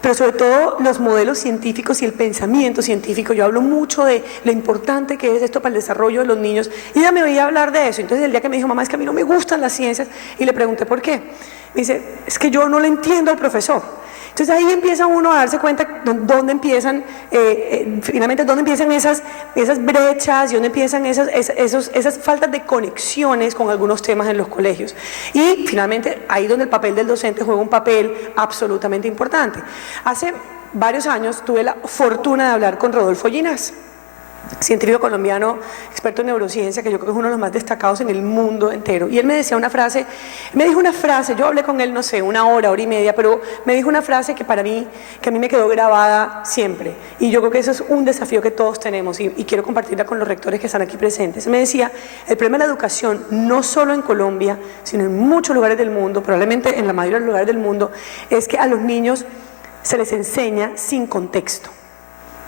pero sobre todo los modelos científicos y el pensamiento científico. Yo hablo mucho de lo importante que es esto para el desarrollo de los niños, y ella me oía hablar de eso. Entonces el día que me dijo: mamá, es que a mí no me gustan las ciencias, y le pregunté por qué, me dice: es que yo no le entiendo al profesor. Entonces ahí empieza uno a darse cuenta dónde empiezan, finalmente dónde empiezan esas brechas y dónde empiezan esas faltas de conexiones con algunos temas en los colegios. Y finalmente ahí donde el papel del docente juega un papel absolutamente importante. Hace varios años tuve la fortuna de hablar con Rodolfo Ginás, científico colombiano, experto en neurociencia, que yo creo que es uno de los más destacados en el mundo entero. Y él me decía una frase, yo hablé con él, no sé, una hora y media, pero me dijo una frase que a mí me quedó grabada siempre. Y yo creo que eso es un desafío que todos tenemos y quiero compartirla con los rectores que están aquí presentes. Él me decía, el problema de la educación, no solo en Colombia, sino en muchos lugares del mundo, probablemente en la mayoría de los lugares del mundo, es que a los niños se les enseña sin contexto.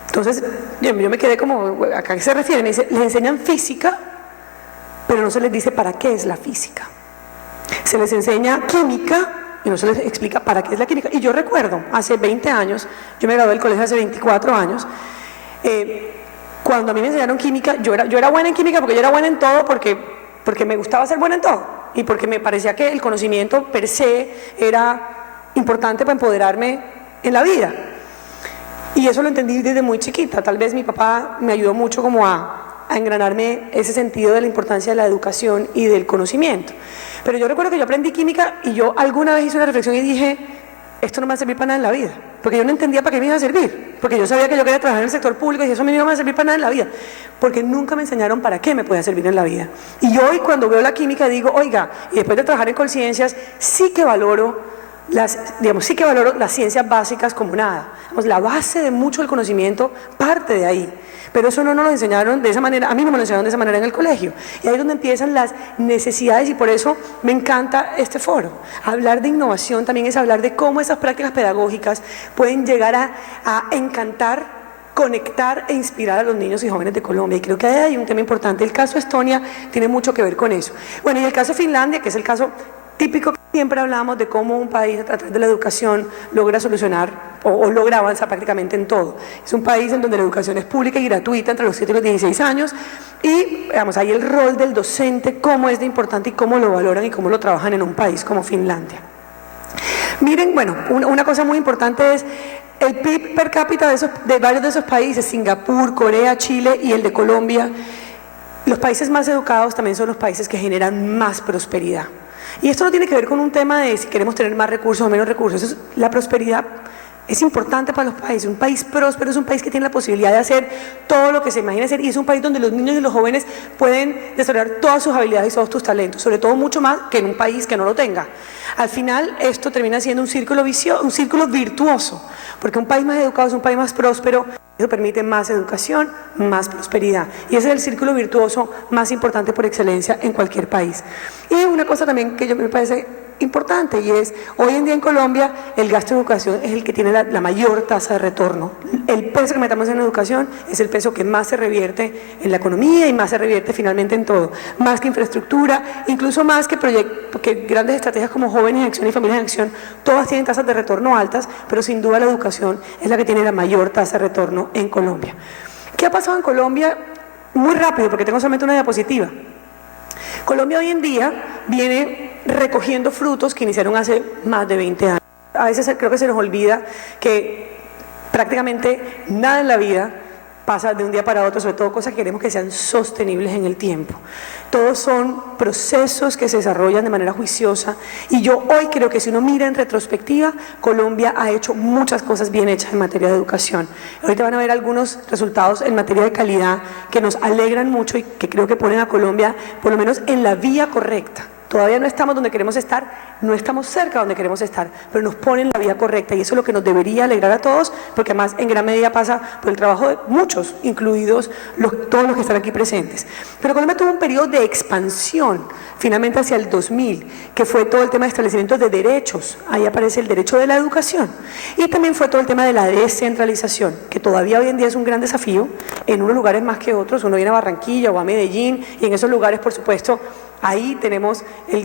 Entonces, yo me quedé como, ¿a qué se refiere? Me dice, les enseñan física, pero no se les dice para qué es la física. Se les enseña química y no se les explica para qué es la química. Y yo recuerdo, hace 20 años, yo me gradué del colegio hace 24 años, cuando a mí me enseñaron química, yo era buena en química porque yo era buena en todo, porque me gustaba ser buena en todo y porque me parecía que el conocimiento per se era importante para empoderarme en la vida. Y eso lo entendí desde muy chiquita. Tal vez mi papá me ayudó mucho como a engranarme ese sentido de la importancia de la educación y del conocimiento. Pero yo recuerdo que yo aprendí química y yo alguna vez hice una reflexión y dije, esto no me va a servir para nada en la vida. Porque yo no entendía para qué me iba a servir. Porque yo sabía que yo quería trabajar en el sector público y eso me iba a servir para nada en la vida. Porque nunca me enseñaron para qué me podía servir en la vida. Y yo hoy cuando veo la química digo, oiga, y después de trabajar en Colciencias, sí que valoro las ciencias básicas como nada. La base de mucho del conocimiento parte de ahí. Pero eso no nos lo enseñaron de esa manera, a mí no me lo enseñaron de esa manera en el colegio. Y ahí es donde empiezan las necesidades y por eso me encanta este foro. Hablar de innovación también es hablar de cómo esas prácticas pedagógicas pueden llegar a encantar, conectar e inspirar a los niños y jóvenes de Colombia. Y creo que ahí hay un tema importante. El caso Estonia tiene mucho que ver con eso. Bueno, y el caso Finlandia, que es el caso típico que siempre hablamos de cómo un país a través de la educación logra solucionar o logra avanzar prácticamente en todo. Es un país en donde la educación es pública y gratuita entre los 7 y los 16 años y ahí el rol del docente, cómo es de importante y cómo lo valoran y cómo lo trabajan en un país como Finlandia. Miren, bueno, una cosa muy importante es el PIB per cápita de varios de esos países, Singapur, Corea, Chile y el de Colombia. Los países más educados también son los países que generan más prosperidad. Y esto no tiene que ver con un tema de si queremos tener más recursos o menos recursos. La prosperidad es importante para los países. Un país próspero es un país que tiene la posibilidad de hacer todo lo que se imagina hacer y es un país donde los niños y los jóvenes pueden desarrollar todas sus habilidades y todos tus talentos, sobre todo mucho más que en un país que no lo tenga. Al final esto termina siendo un círculo vicioso, un círculo virtuoso, porque un país más educado es un país más próspero. Eso permite más educación, más prosperidad. Y ese es el círculo virtuoso más importante por excelencia en cualquier país. Y una cosa también que me parece importante y es, hoy en día en Colombia el gasto en educación es el que tiene la mayor tasa de retorno. El peso que metamos en educación es el peso que más se revierte en la economía y más se revierte finalmente en todo. Más que infraestructura, incluso más que grandes estrategias como Jóvenes en Acción y Familias en Acción, todas tienen tasas de retorno altas, pero sin duda la educación es la que tiene la mayor tasa de retorno en Colombia. ¿Qué ha pasado en Colombia? Muy rápido, porque tengo solamente una diapositiva. Colombia hoy en día viene recogiendo frutos que iniciaron hace más de 20 años. A veces creo que se nos olvida que prácticamente nada en la vida pasa de un día para otro, sobre todo cosas que queremos que sean sostenibles en el tiempo. Todos son procesos que se desarrollan de manera juiciosa y yo hoy creo que si uno mira en retrospectiva, Colombia ha hecho muchas cosas bien hechas en materia de educación. Ahorita van a ver algunos resultados en materia de calidad que nos alegran mucho y que creo que ponen a Colombia por lo menos en la vía correcta. Todavía no estamos donde queremos estar, no estamos cerca de donde queremos estar, pero nos ponen en la vía correcta y eso es lo que nos debería alegrar a todos, porque además en gran medida pasa por el trabajo de muchos, incluidos todos los que están aquí presentes. Pero Colombia tuvo un periodo de expansión, finalmente hacia el 2000, que fue todo el tema de establecimiento de derechos, ahí aparece el derecho de la educación, y también fue todo el tema de la descentralización, que todavía hoy en día es un gran desafío, en unos lugares más que otros, uno viene a Barranquilla o a Medellín, y en esos lugares, por supuesto, ahí tenemos la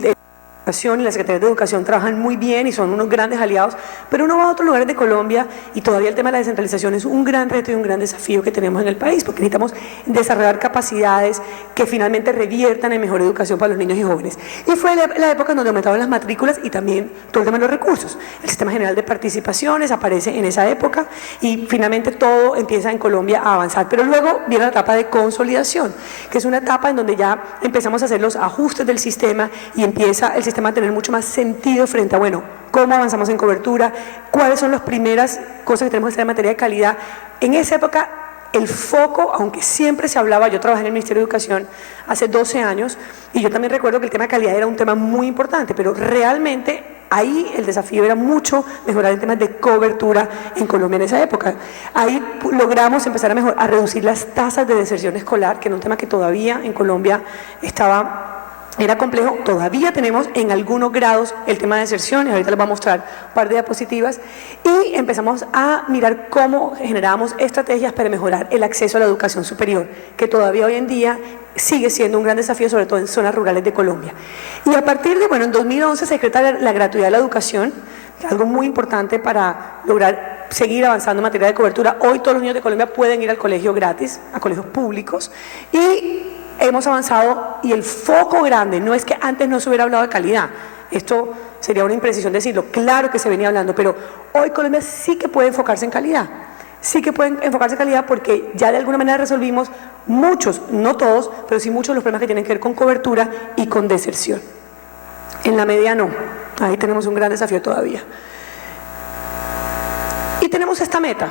educación y la Secretaría de Educación trabajan muy bien y son unos grandes aliados, pero uno va a otros lugares de Colombia y todavía el tema de la descentralización es un gran reto y un gran desafío que tenemos en el país, porque necesitamos desarrollar capacidades que finalmente reviertan en mejor educación para los niños y jóvenes. Y fue la época en donde aumentaban las matrículas y también todo el tema de los recursos. El Sistema General de Participaciones aparece en esa época y finalmente todo empieza en Colombia a avanzar. Pero luego viene la etapa de consolidación, que es una etapa en donde ya empezamos a hacer los ajustes del sistema y empieza el sistema sistema a tener mucho más sentido frente a, bueno, cómo avanzamos en cobertura, cuáles son las primeras cosas que tenemos que hacer en materia de calidad. En esa época, el foco, aunque siempre se hablaba, yo trabajé en el Ministerio de Educación hace 12 años, y yo también recuerdo que el tema de calidad era un tema muy importante, pero realmente ahí el desafío era mucho mejorar en temas de cobertura en Colombia en esa época. Ahí logramos empezar a reducir las tasas de deserción escolar, que era un tema que todavía en Colombia era complejo. Todavía tenemos en algunos grados el tema de deserción, y ahorita les voy a mostrar un par de diapositivas, y empezamos a mirar cómo generábamos estrategias para mejorar el acceso a la educación superior, que todavía hoy en día sigue siendo un gran desafío, sobre todo en zonas rurales de Colombia. Y a partir de, en 2011 se decreta la gratuidad de la educación, algo muy importante para lograr seguir avanzando en materia de cobertura. Hoy todos los niños de Colombia pueden ir al colegio gratis, a colegios públicos, y hemos avanzado, y el foco grande no es que antes no se hubiera hablado de calidad, esto sería una imprecisión decirlo, claro que se venía hablando, pero hoy Colombia sí que puede enfocarse en calidad, porque ya de alguna manera resolvimos muchos, no todos, pero sí muchos de los problemas que tienen que ver con cobertura y con deserción. En la media no, ahí tenemos un gran desafío todavía. Y tenemos esta meta.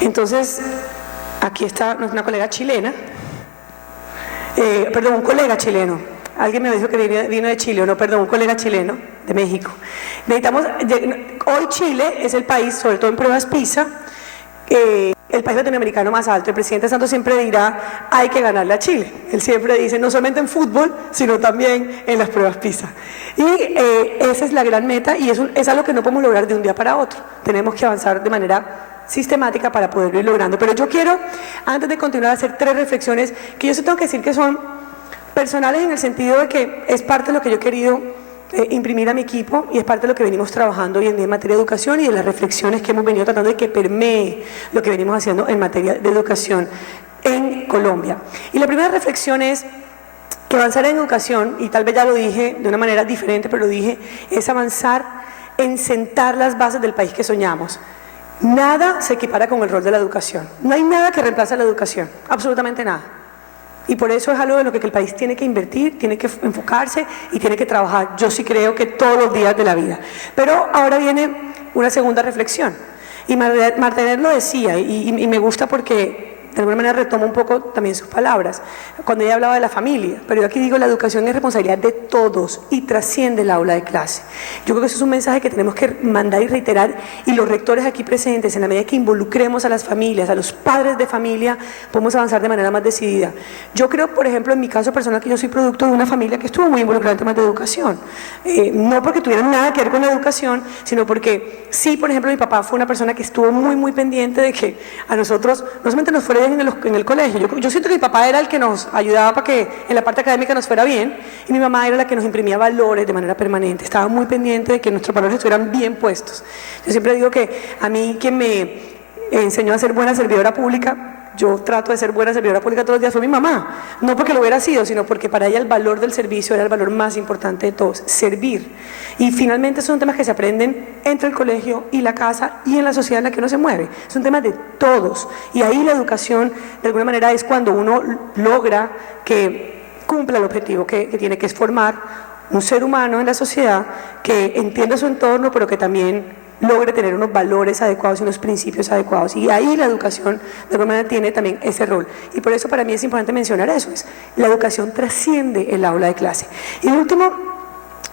Entonces, aquí está una colega chilena, un colega chileno. Alguien me dijo que vino de Chile, un colega chileno de México. Hoy Chile es el país, sobre todo en pruebas PISA, el país latinoamericano más alto. El presidente Santos siempre dirá, hay que ganarle a Chile. Él siempre dice, no solamente en fútbol, sino también en las pruebas PISA. Y esa es la gran meta, y eso es algo que no podemos lograr de un día para otro. Tenemos que avanzar de manera sistemática para poderlo ir logrando. Pero yo quiero, antes de continuar, hacer 3 reflexiones que yo sí tengo que decir que son personales, en el sentido de que es parte de lo que yo he querido imprimir a mi equipo, y es parte de lo que venimos trabajando hoy en día en materia de educación, y de las reflexiones que hemos venido tratando de que permee lo que venimos haciendo en materia de educación en Colombia. Y la primera reflexión es que avanzar en educación, y tal vez ya lo dije de una manera diferente, pero lo dije, es avanzar en sentar las bases del país que soñamos. Nada se equipara con el rol de la educación. No hay nada que reemplace a la educación, absolutamente nada. Y por eso es algo de lo que el país tiene que invertir, tiene que enfocarse y tiene que trabajar. Yo sí creo que todos los días de la vida. Pero ahora viene una segunda reflexión. Y Martínez lo decía, y me gusta porque de alguna manera retomo un poco también sus palabras, cuando ella hablaba de la familia, pero yo aquí digo, la educación es responsabilidad de todos y trasciende el aula de clase. Yo creo que eso es un mensaje que tenemos que mandar y reiterar, y los rectores aquí presentes, en la medida que involucremos a las familias, a los padres de familia, podemos avanzar de manera más decidida. Yo creo, por ejemplo, en mi caso personal, que yo soy producto de una familia que estuvo muy involucrada en temas de educación, no porque tuvieran nada que ver con la educación, sino porque sí, por ejemplo, mi papá fue una persona que estuvo muy pendiente de que a nosotros no solamente nos fuera en el colegio. Yo siento que mi papá era el que nos ayudaba para que en la parte académica nos fuera bien, y mi mamá era la que nos imprimía valores de manera permanente. Estaba muy pendiente de que nuestros valores estuvieran bien puestos. Yo siempre digo que a mí, quien me enseñó a ser buena servidora pública, yo trato de ser buena servidora pública todos los días, fue mi mamá. No porque lo hubiera sido, sino porque para ella el valor del servicio era el valor más importante de todos, servir. Y finalmente son temas que se aprenden entre el colegio y la casa y en la sociedad en la que uno se mueve. Son temas de todos. Y ahí la educación, de alguna manera, es cuando uno logra que cumpla el objetivo que tiene, que es formar un ser humano en la sociedad que entienda su entorno, pero que también logre tener unos valores adecuados y unos principios adecuados. Y ahí la educación de alguna manera tiene también ese rol. Y por eso para mí es importante mencionar eso, es la educación trasciende el aula de clase. Y el último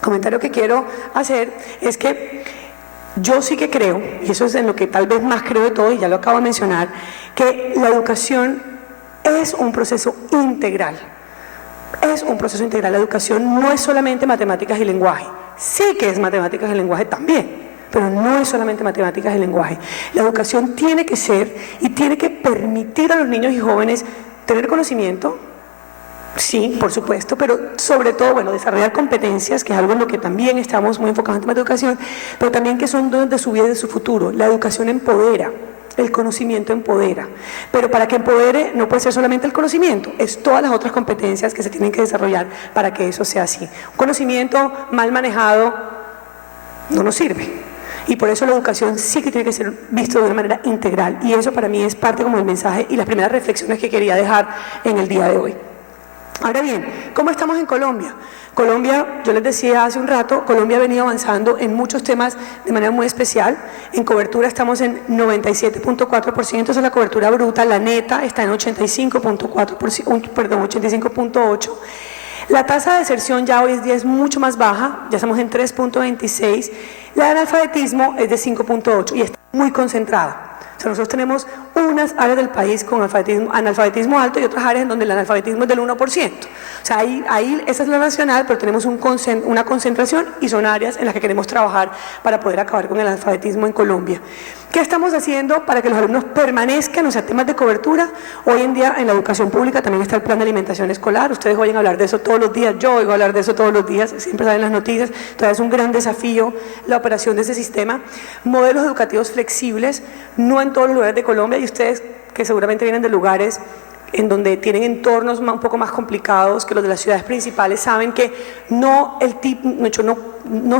comentario que quiero hacer es que yo sí que creo, y eso es en lo que tal vez más creo de todo, y ya lo acabo de mencionar, que la educación es un proceso integral. Es un proceso integral. La educación no es solamente matemáticas y lenguaje. Sí que es matemáticas y lenguaje también, pero no es solamente matemáticas y lenguaje. La educación tiene que ser y tiene que permitir a los niños y jóvenes tener conocimiento, sí, por supuesto, pero sobre todo, desarrollar competencias, que es algo en lo que también estamos muy enfocados en temas de educación, pero también que son dones de su vida y de su futuro. La educación empodera. El conocimiento empodera, pero para que empodere no puede ser solamente el conocimiento, es todas las otras competencias que se tienen que desarrollar para que eso sea así. Un conocimiento mal manejado no nos sirve, y por eso la educación sí que tiene que ser visto de una manera integral, y eso para mí es parte como del mensaje y las primeras reflexiones que quería dejar en el día de hoy. Ahora bien, ¿cómo estamos en Colombia? Colombia, yo les decía hace un rato, Colombia ha venido avanzando en muchos temas de manera muy especial. En cobertura estamos en 97.4%, esa es la cobertura bruta, la neta está en 85.8%. La tasa de deserción ya hoy día es mucho más baja, ya estamos en 3.26%, la de analfabetismo es de 5.8% y está muy concentrada. O sea, nosotros tenemos unas áreas del país con analfabetismo alto y otras áreas en donde el analfabetismo es del 1%. O sea, ahí esa es la nacional, pero tenemos una concentración y son áreas en las que queremos trabajar para poder acabar con el analfabetismo en Colombia. ¿Qué estamos haciendo para que los alumnos permanezcan? O sea, temas de cobertura. Hoy en día en la educación pública también está el plan de alimentación escolar. Ustedes oyen hablar de eso todos los días, yo oigo hablar de eso todos los días, siempre salen las noticias. Entonces es un gran desafío la operación de ese sistema. Modelos educativos flexibles, no en todos los lugares de Colombia, y ustedes que seguramente vienen de lugares en donde tienen entornos un poco más complicados que los de las ciudades principales, saben que no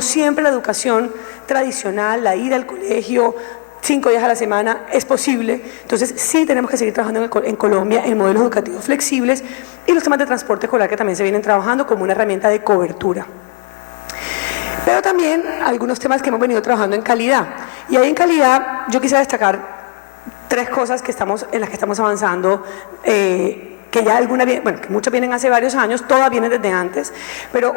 siempre la educación tradicional, la ida al colegio 5 días a la semana es posible. Entonces sí tenemos que seguir trabajando en Colombia en modelos educativos flexibles, y los temas de transporte escolar que también se vienen trabajando como una herramienta de cobertura. Pero también algunos temas que hemos venido trabajando en calidad. Y ahí en calidad yo quisiera destacar 3 cosas en las que estamos avanzando, que ya que muchas vienen hace varios años, todas vienen desde antes, pero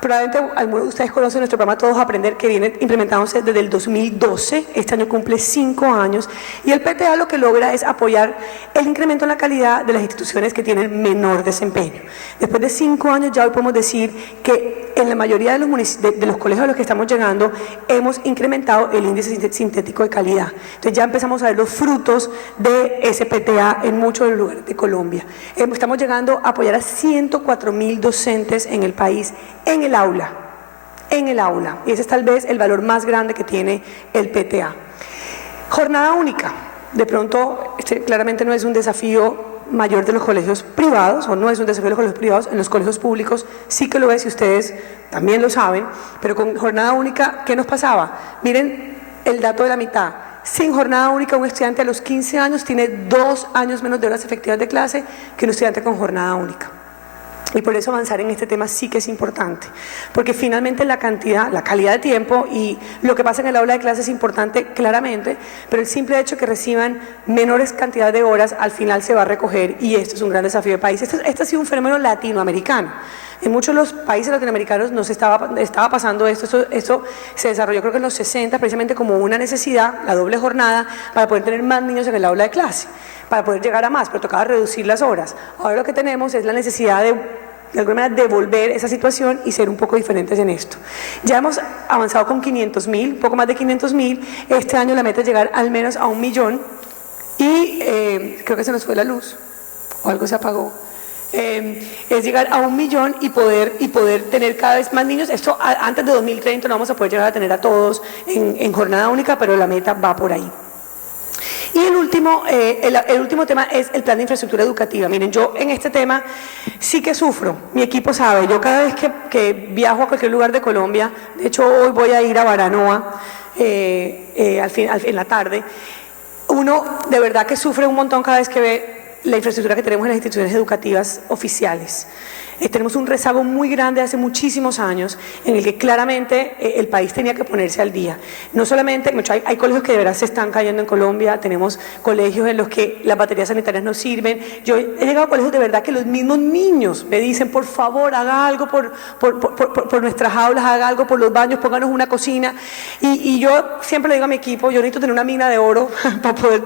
probablemente algunos de ustedes conocen nuestro programa Todos Aprender, que viene implementándose desde el 2012, este año cumple 5 años, y el PTA lo que logra es apoyar el incremento en la calidad de las instituciones que tienen menor desempeño. Después de 5 años ya hoy podemos decir que en la mayoría de los colegios a los que estamos llegando hemos incrementado el índice sintético de calidad. Entonces ya empezamos a ver los frutos de ese PTA en muchos de los lugares de Colombia. Estamos llegando a apoyar a 104.000 docentes en el país, en el aula, y ese es tal vez el valor más grande que tiene el PTA. Jornada única, de pronto claramente no es un desafío mayor de los colegios privados, o no es un desafío de los colegios privados, en los colegios públicos sí que lo es, y ustedes también lo saben, pero con jornada única, ¿qué nos pasaba? Miren el dato de la mitad. Sin jornada única, un estudiante a los 15 años tiene 2 años menos de horas efectivas de clase que un estudiante con jornada única. Y por eso avanzar en este tema sí que es importante, porque finalmente la calidad de tiempo y lo que pasa en el aula de clase es importante claramente, pero el simple hecho de que reciban menores cantidades de horas al final se va a recoger, y esto es un gran desafío del país. Este ha sido un fenómeno latinoamericano. En muchos de los países latinoamericanos nos estaba pasando esto se desarrolló creo que en los 60 precisamente como una necesidad, la doble jornada, para poder tener más niños en el aula de clase, para poder llegar a más, pero tocaba reducir las horas. Ahora lo que tenemos es la necesidad de alguna manera devolver esa situación y ser un poco diferentes en esto. Ya hemos avanzado con 500.000, poco más de 500.000, este año la meta es llegar al menos a 1 millón, y creo que se nos fue la luz, o algo se apagó. Es llegar a 1 millón y poder tener cada vez más niños. Esto antes de 2030 no vamos a poder llegar a tener a todos en jornada única, pero la meta va por ahí. Y el último tema es el plan de infraestructura educativa. Miren, yo en este tema sí que sufro, mi equipo sabe, yo cada vez que viajo a cualquier lugar de Colombia, de hecho hoy voy a ir a Baranoa en la tarde, uno de verdad que sufre un montón cada vez que ve la infraestructura que tenemos en las instituciones educativas oficiales. Tenemos un rezago muy grande hace muchísimos años en el que claramente el país tenía que ponerse al día. No solamente, hay colegios que de verdad se están cayendo en Colombia, tenemos colegios en los que las baterías sanitarias no sirven. Yo he llegado a colegios de verdad que los mismos niños me dicen, por favor, haga algo por nuestras aulas, haga algo por los baños, pónganos una cocina. Y yo siempre le digo a mi equipo, yo necesito tener una mina de oro para poder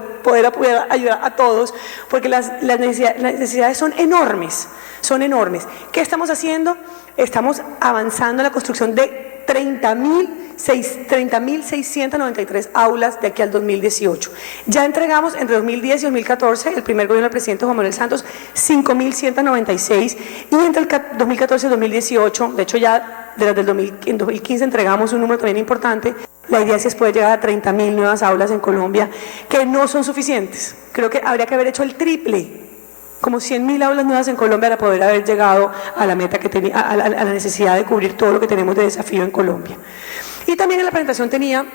ayudar a todos, porque las necesidades son enormes. ¿Qué estamos haciendo? Estamos avanzando en la construcción de 30.693 aulas de aquí al 2018. Ya entregamos entre 2010 y 2014, el primer gobierno del presidente Juan Manuel Santos, 5.196, y entre el 2014 y 2018, de hecho ya desde en 2015 entregamos un número también importante. La idea es poder llegar a 30.000 nuevas aulas en Colombia, que no son suficientes. Creo que habría que haber hecho el triple, como 100.000 aulas nuevas en Colombia para poder haber llegado a la meta que tenía, a la necesidad de cubrir todo lo que tenemos de desafío en Colombia. Y también en la presentación tenía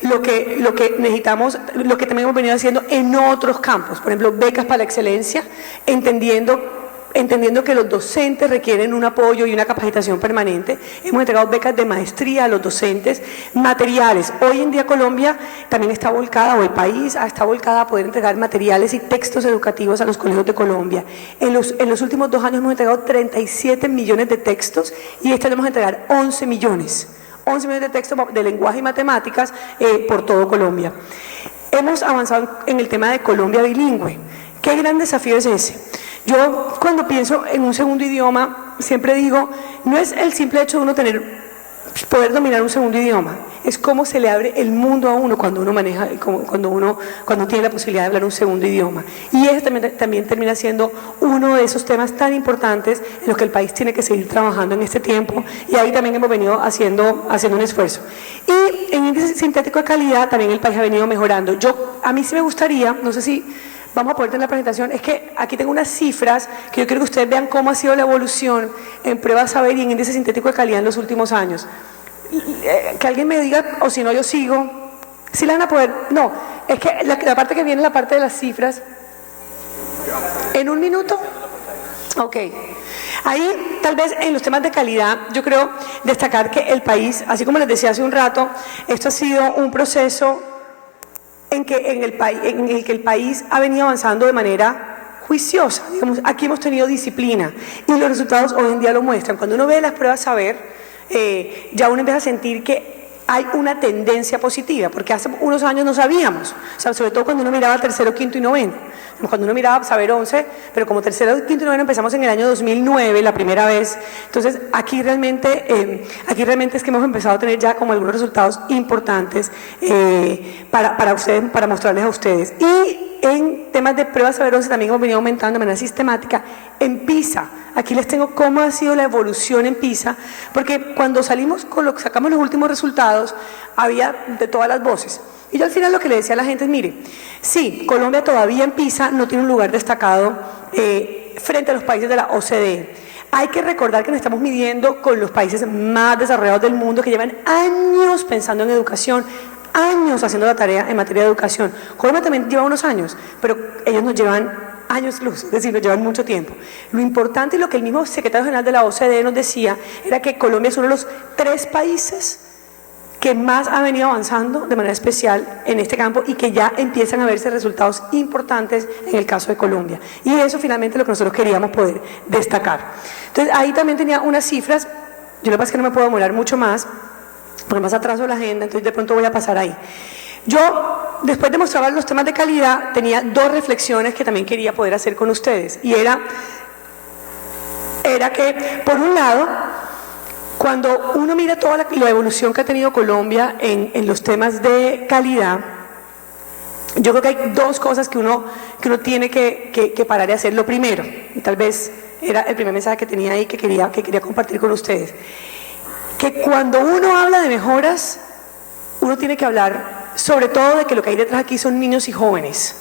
lo que necesitamos, lo que también hemos venido haciendo en otros campos, por ejemplo, becas para la excelencia, entendiendo entendiendo que los docentes requieren un apoyo y una capacitación permanente. Hemos entregado becas de maestría a los docentes, materiales. Hoy en día Colombia también está volcada, o el país está volcada a poder entregar materiales y textos educativos a los colegios de Colombia. En los últimos 2 años hemos entregado 37 millones de textos y este año vamos a entregar 11 millones. 11 millones de textos de lenguaje y matemáticas por todo Colombia. Hemos avanzado en el tema de Colombia bilingüe. ¿Qué gran desafío es ese? Yo cuando pienso en un segundo idioma, siempre digo, no es el simple hecho de uno poder dominar un segundo idioma, es cómo se le abre el mundo a uno cuando uno maneja, cuando tiene la posibilidad de hablar un segundo idioma. Y eso también termina siendo uno de esos temas tan importantes en los que el país tiene que seguir trabajando en este tiempo, y ahí también hemos venido haciendo un esfuerzo. Y en índice sintético de calidad también el país ha venido mejorando. A mí sí me gustaría, no sé si vamos a poder tener la presentación, es que aquí tengo unas cifras que yo quiero que ustedes vean cómo ha sido la evolución en pruebas saber y en índice sintético de calidad en los últimos años. Que alguien me diga, o si no yo sigo. ¿Sí la van a poder? No, es que la parte que viene es la parte de las cifras. ¿En un minuto? Ok. Ahí, tal vez en los temas de calidad, yo creo destacar que el país, así como les decía hace un rato, esto ha sido un proceso en el que el país ha venido avanzando de manera juiciosa. Digamos, aquí hemos tenido disciplina y los resultados hoy en día lo muestran. Cuando uno ve las pruebas saber, ya uno empieza a sentir que hay una tendencia positiva, porque hace unos años no sabíamos, o sea, sobre todo cuando uno miraba tercero, quinto y noveno. Cuando uno miraba saber 11, pero como tercero, quinto y noveno empezamos en el año 2009, la primera vez. Entonces, aquí realmente es que hemos empezado a tener ya como algunos resultados importantes para ustedes, para mostrarles a ustedes. Y en temas de pruebas saber 11 también hemos venido aumentando de manera sistemática. En PISA, aquí les tengo cómo ha sido la evolución en PISA, porque cuando sacamos los últimos resultados, había de todas las voces. Y yo al final lo que le decía a la gente es, mire, sí, Colombia todavía en PISA no tiene un lugar destacado frente a los países de la OCDE. Hay que recordar que nos estamos midiendo con los países más desarrollados del mundo que llevan años pensando en educación, años haciendo la tarea en materia de educación. Colombia también lleva unos años, pero ellos nos llevan años luz, es decir, nos llevan mucho tiempo. Lo importante y lo que el mismo secretario general de la OCDE nos decía era que Colombia es uno de los 3 países que más ha venido avanzando de manera especial en este campo y que ya empiezan a verse resultados importantes en el caso de Colombia. Y eso finalmente es lo que nosotros queríamos poder destacar. Entonces ahí también tenía unas cifras, yo lo que pasa es que no me puedo demorar mucho más, porque más atraso la agenda, entonces de pronto voy a pasar ahí. Yo, después de mostrar los temas de calidad, tenía 2 reflexiones que también quería poder hacer con ustedes, y era que, por un lado, cuando uno mira toda la evolución que ha tenido Colombia en los temas de calidad, yo creo que hay 2 cosas que uno tiene que parar de hacer. Lo primero, y tal vez era el primer mensaje que tenía ahí que quería compartir con ustedes, que cuando uno habla de mejoras, uno tiene que hablar sobre todo de que lo que hay detrás aquí son niños y jóvenes.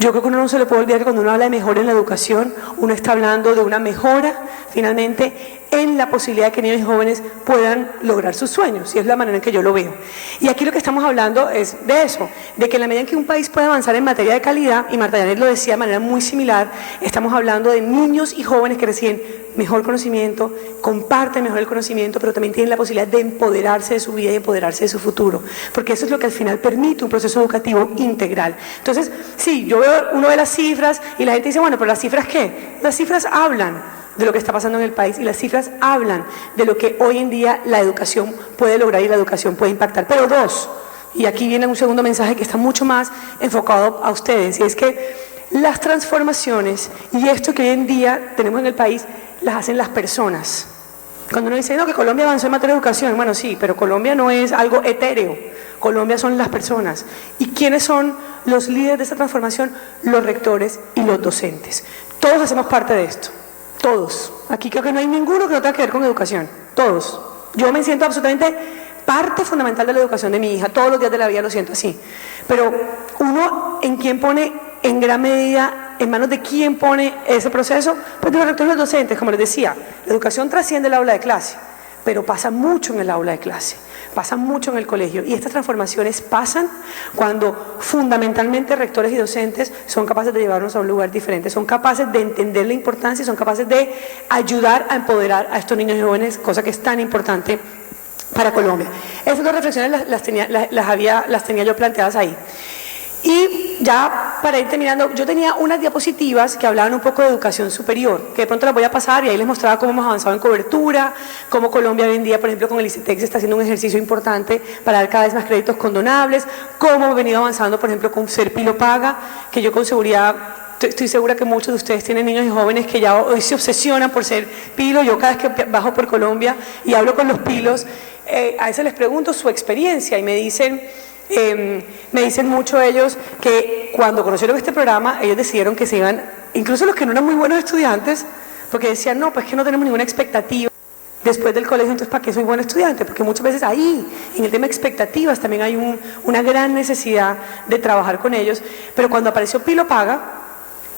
Yo creo que uno no se le puede olvidar que cuando uno habla de mejora en la educación, uno está hablando de una mejora, finalmente, en la posibilidad de que niños y jóvenes puedan lograr sus sueños, y es la manera en que yo lo veo. Y aquí lo que estamos hablando es de eso, de que en la medida en que un país puede avanzar en materia de calidad, y Marta Yanet lo decía de manera muy similar, estamos hablando de niños y jóvenes que reciben mejor conocimiento, comparten mejor el conocimiento, pero también tienen la posibilidad de empoderarse de su vida y empoderarse de su futuro, porque eso es lo que al final permite un proceso educativo integral. Entonces, sí, uno ve las cifras y la gente dice, bueno, pero ¿las cifras qué? Las cifras hablan de lo que está pasando en el país y las cifras hablan de lo que hoy en día la educación puede lograr y la educación puede impactar. Pero 2, y aquí viene un segundo mensaje que está mucho más enfocado a ustedes, y es que las transformaciones y esto que hoy en día tenemos en el país las hacen las personas. Cuando uno dice, no, que Colombia avanzó en materia de educación, bueno, sí, pero Colombia no es algo etéreo, Colombia son las personas. ¿Y quiénes son los líderes de esta transformación? Los rectores y los docentes. Todos hacemos parte de esto, todos. Aquí creo que no hay ninguno que no tenga que ver con educación, todos. Yo me siento absolutamente parte fundamental de la educación de mi hija, todos los días de la vida lo siento así. Pero uno, ¿en quién pone en gran medida, en manos de quién pone ese proceso? Pues de los rectores y los docentes, como les decía. La educación trasciende el aula de clase, pero pasa mucho en el aula de clase, pasa mucho en el colegio, y estas transformaciones pasan cuando fundamentalmente rectores y docentes son capaces de llevarnos a un lugar diferente, son capaces de entender la importancia y son capaces de ayudar a empoderar a estos niños y jóvenes, cosa que es tan importante para Colombia. Esas dos reflexiones las tenía yo planteadas ahí. Y ya para ir terminando, yo tenía unas diapositivas que hablaban un poco de educación superior, que de pronto las voy a pasar, y ahí les mostraba cómo hemos avanzado en cobertura, cómo Colombia hoy en día, por ejemplo, con el ICETEX está haciendo un ejercicio importante para dar cada vez más créditos condonables, cómo hemos venido avanzando, por ejemplo, con Ser Pilo Paga, que yo con seguridad estoy segura que muchos de ustedes tienen niños y jóvenes que ya hoy se obsesionan por ser pilo. Yo cada vez que bajo por Colombia y hablo con los pilos, a veces les pregunto su experiencia y me dicen mucho ellos que cuando conocieron este programa, ellos decidieron que se iban, incluso los que no eran muy buenos estudiantes, porque decían, no, pues que no tenemos ninguna expectativa después del colegio, entonces ¿para qué soy buen estudiante? Porque muchas veces ahí, en el tema de expectativas, también hay una gran necesidad de trabajar con ellos. Pero cuando apareció Pilo Paga,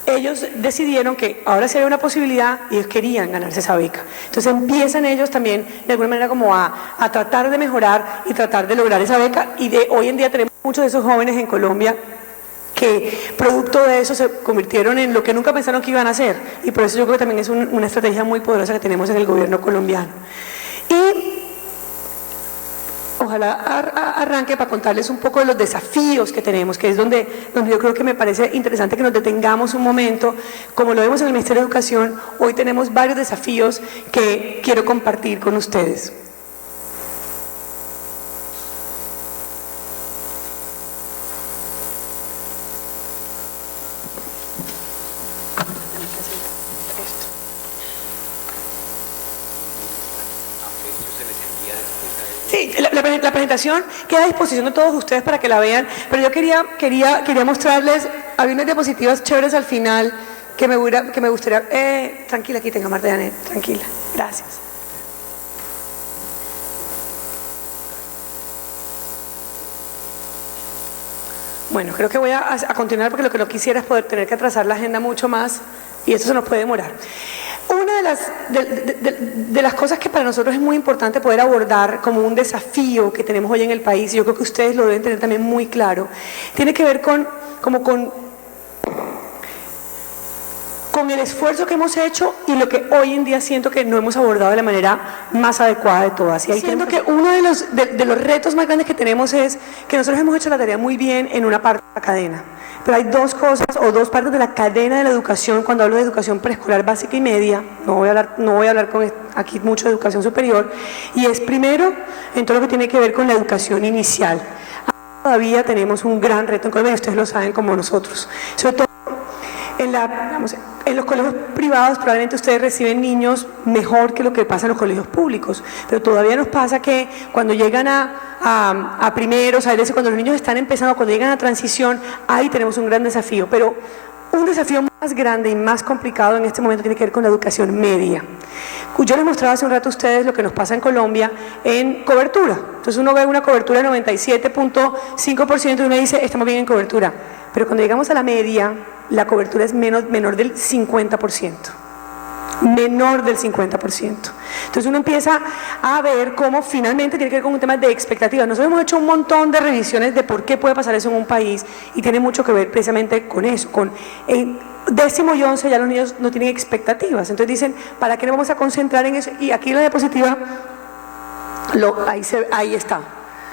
ellos decidieron que ahora sí había una posibilidad y ellos querían ganarse esa beca. Entonces empiezan ellos también de alguna manera como a tratar de mejorar y tratar de lograr esa beca, y hoy en día tenemos muchos de esos jóvenes en Colombia que producto de eso se convirtieron en lo que nunca pensaron que iban a hacer, y por eso yo creo que también es una estrategia muy poderosa que tenemos en el gobierno colombiano. Y ojalá arranque para contarles un poco de los desafíos que tenemos, que es donde yo creo que me parece interesante que nos detengamos un momento. Como lo vemos en el Ministerio de Educación, hoy tenemos varios desafíos que quiero compartir con ustedes. Sí, la presentación queda a disposición de todos ustedes para que la vean, pero yo quería mostrarles, había unas diapositivas chéveres al final que me gustaría, tranquila, aquí tenga Marta Janet, tranquila, gracias. Bueno, creo que voy a continuar porque lo que no quisiera es poder tener que atrasar la agenda mucho más y esto se nos puede demorar. Una de las cosas que para nosotros es muy importante poder abordar como un desafío que tenemos hoy en el país, y yo creo que ustedes lo deben tener también muy claro, tiene que ver con el esfuerzo que hemos hecho y lo que hoy en día siento que no hemos abordado de la manera más adecuada de todas. Y ahí siento que uno de los retos más grandes que tenemos es que nosotros hemos hecho la tarea muy bien en una parte de la cadena, pero hay dos cosas o dos partes de la cadena de la educación. Cuando hablo de educación preescolar básica y media, no voy a hablar aquí mucho de educación superior, y es primero en todo lo que tiene que ver con la educación inicial. Todavía tenemos un gran reto en Colombia, y ustedes lo saben como nosotros, sobre todo en los colegios privados. Probablemente ustedes reciben niños mejor que lo que pasa en los colegios públicos, pero todavía nos pasa que cuando llegan a primeros, a veces cuando los niños están empezando, cuando llegan a transición, ahí tenemos un gran desafío. Pero un desafío más grande y más complicado en este momento tiene que ver con la educación media. Yo les mostraba hace un rato a ustedes lo que nos pasa en Colombia en cobertura. Entonces uno ve una cobertura de 97.5% y uno dice, estamos bien en cobertura. Pero cuando llegamos a la media, la cobertura es menor del 50%. Menor del 50%. Entonces uno empieza a ver cómo finalmente tiene que ver con un tema de expectativas. Nosotros hemos hecho un montón de revisiones de por qué puede pasar eso en un país, y tiene mucho que ver precisamente con eso, en décimo y 11 ya los niños no tienen expectativas. Entonces dicen, ¿para qué nos vamos a concentrar en eso? Y aquí en la diapositiva, ahí está.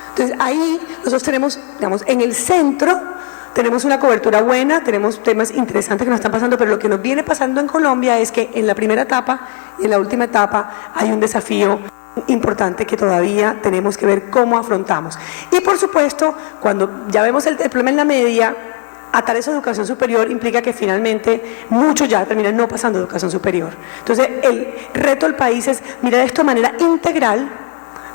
Entonces ahí nosotros tenemos, digamos, en el centro tenemos una cobertura buena, tenemos temas interesantes que nos están pasando, pero lo que nos viene pasando en Colombia es que en la primera etapa y en la última etapa hay un desafío importante que todavía tenemos que ver cómo afrontamos. Y por supuesto, cuando ya vemos el problema en la media, atar eso a educación superior implica que finalmente muchos ya terminan no pasando a educación superior. Entonces el reto del país es mirar esto de manera integral,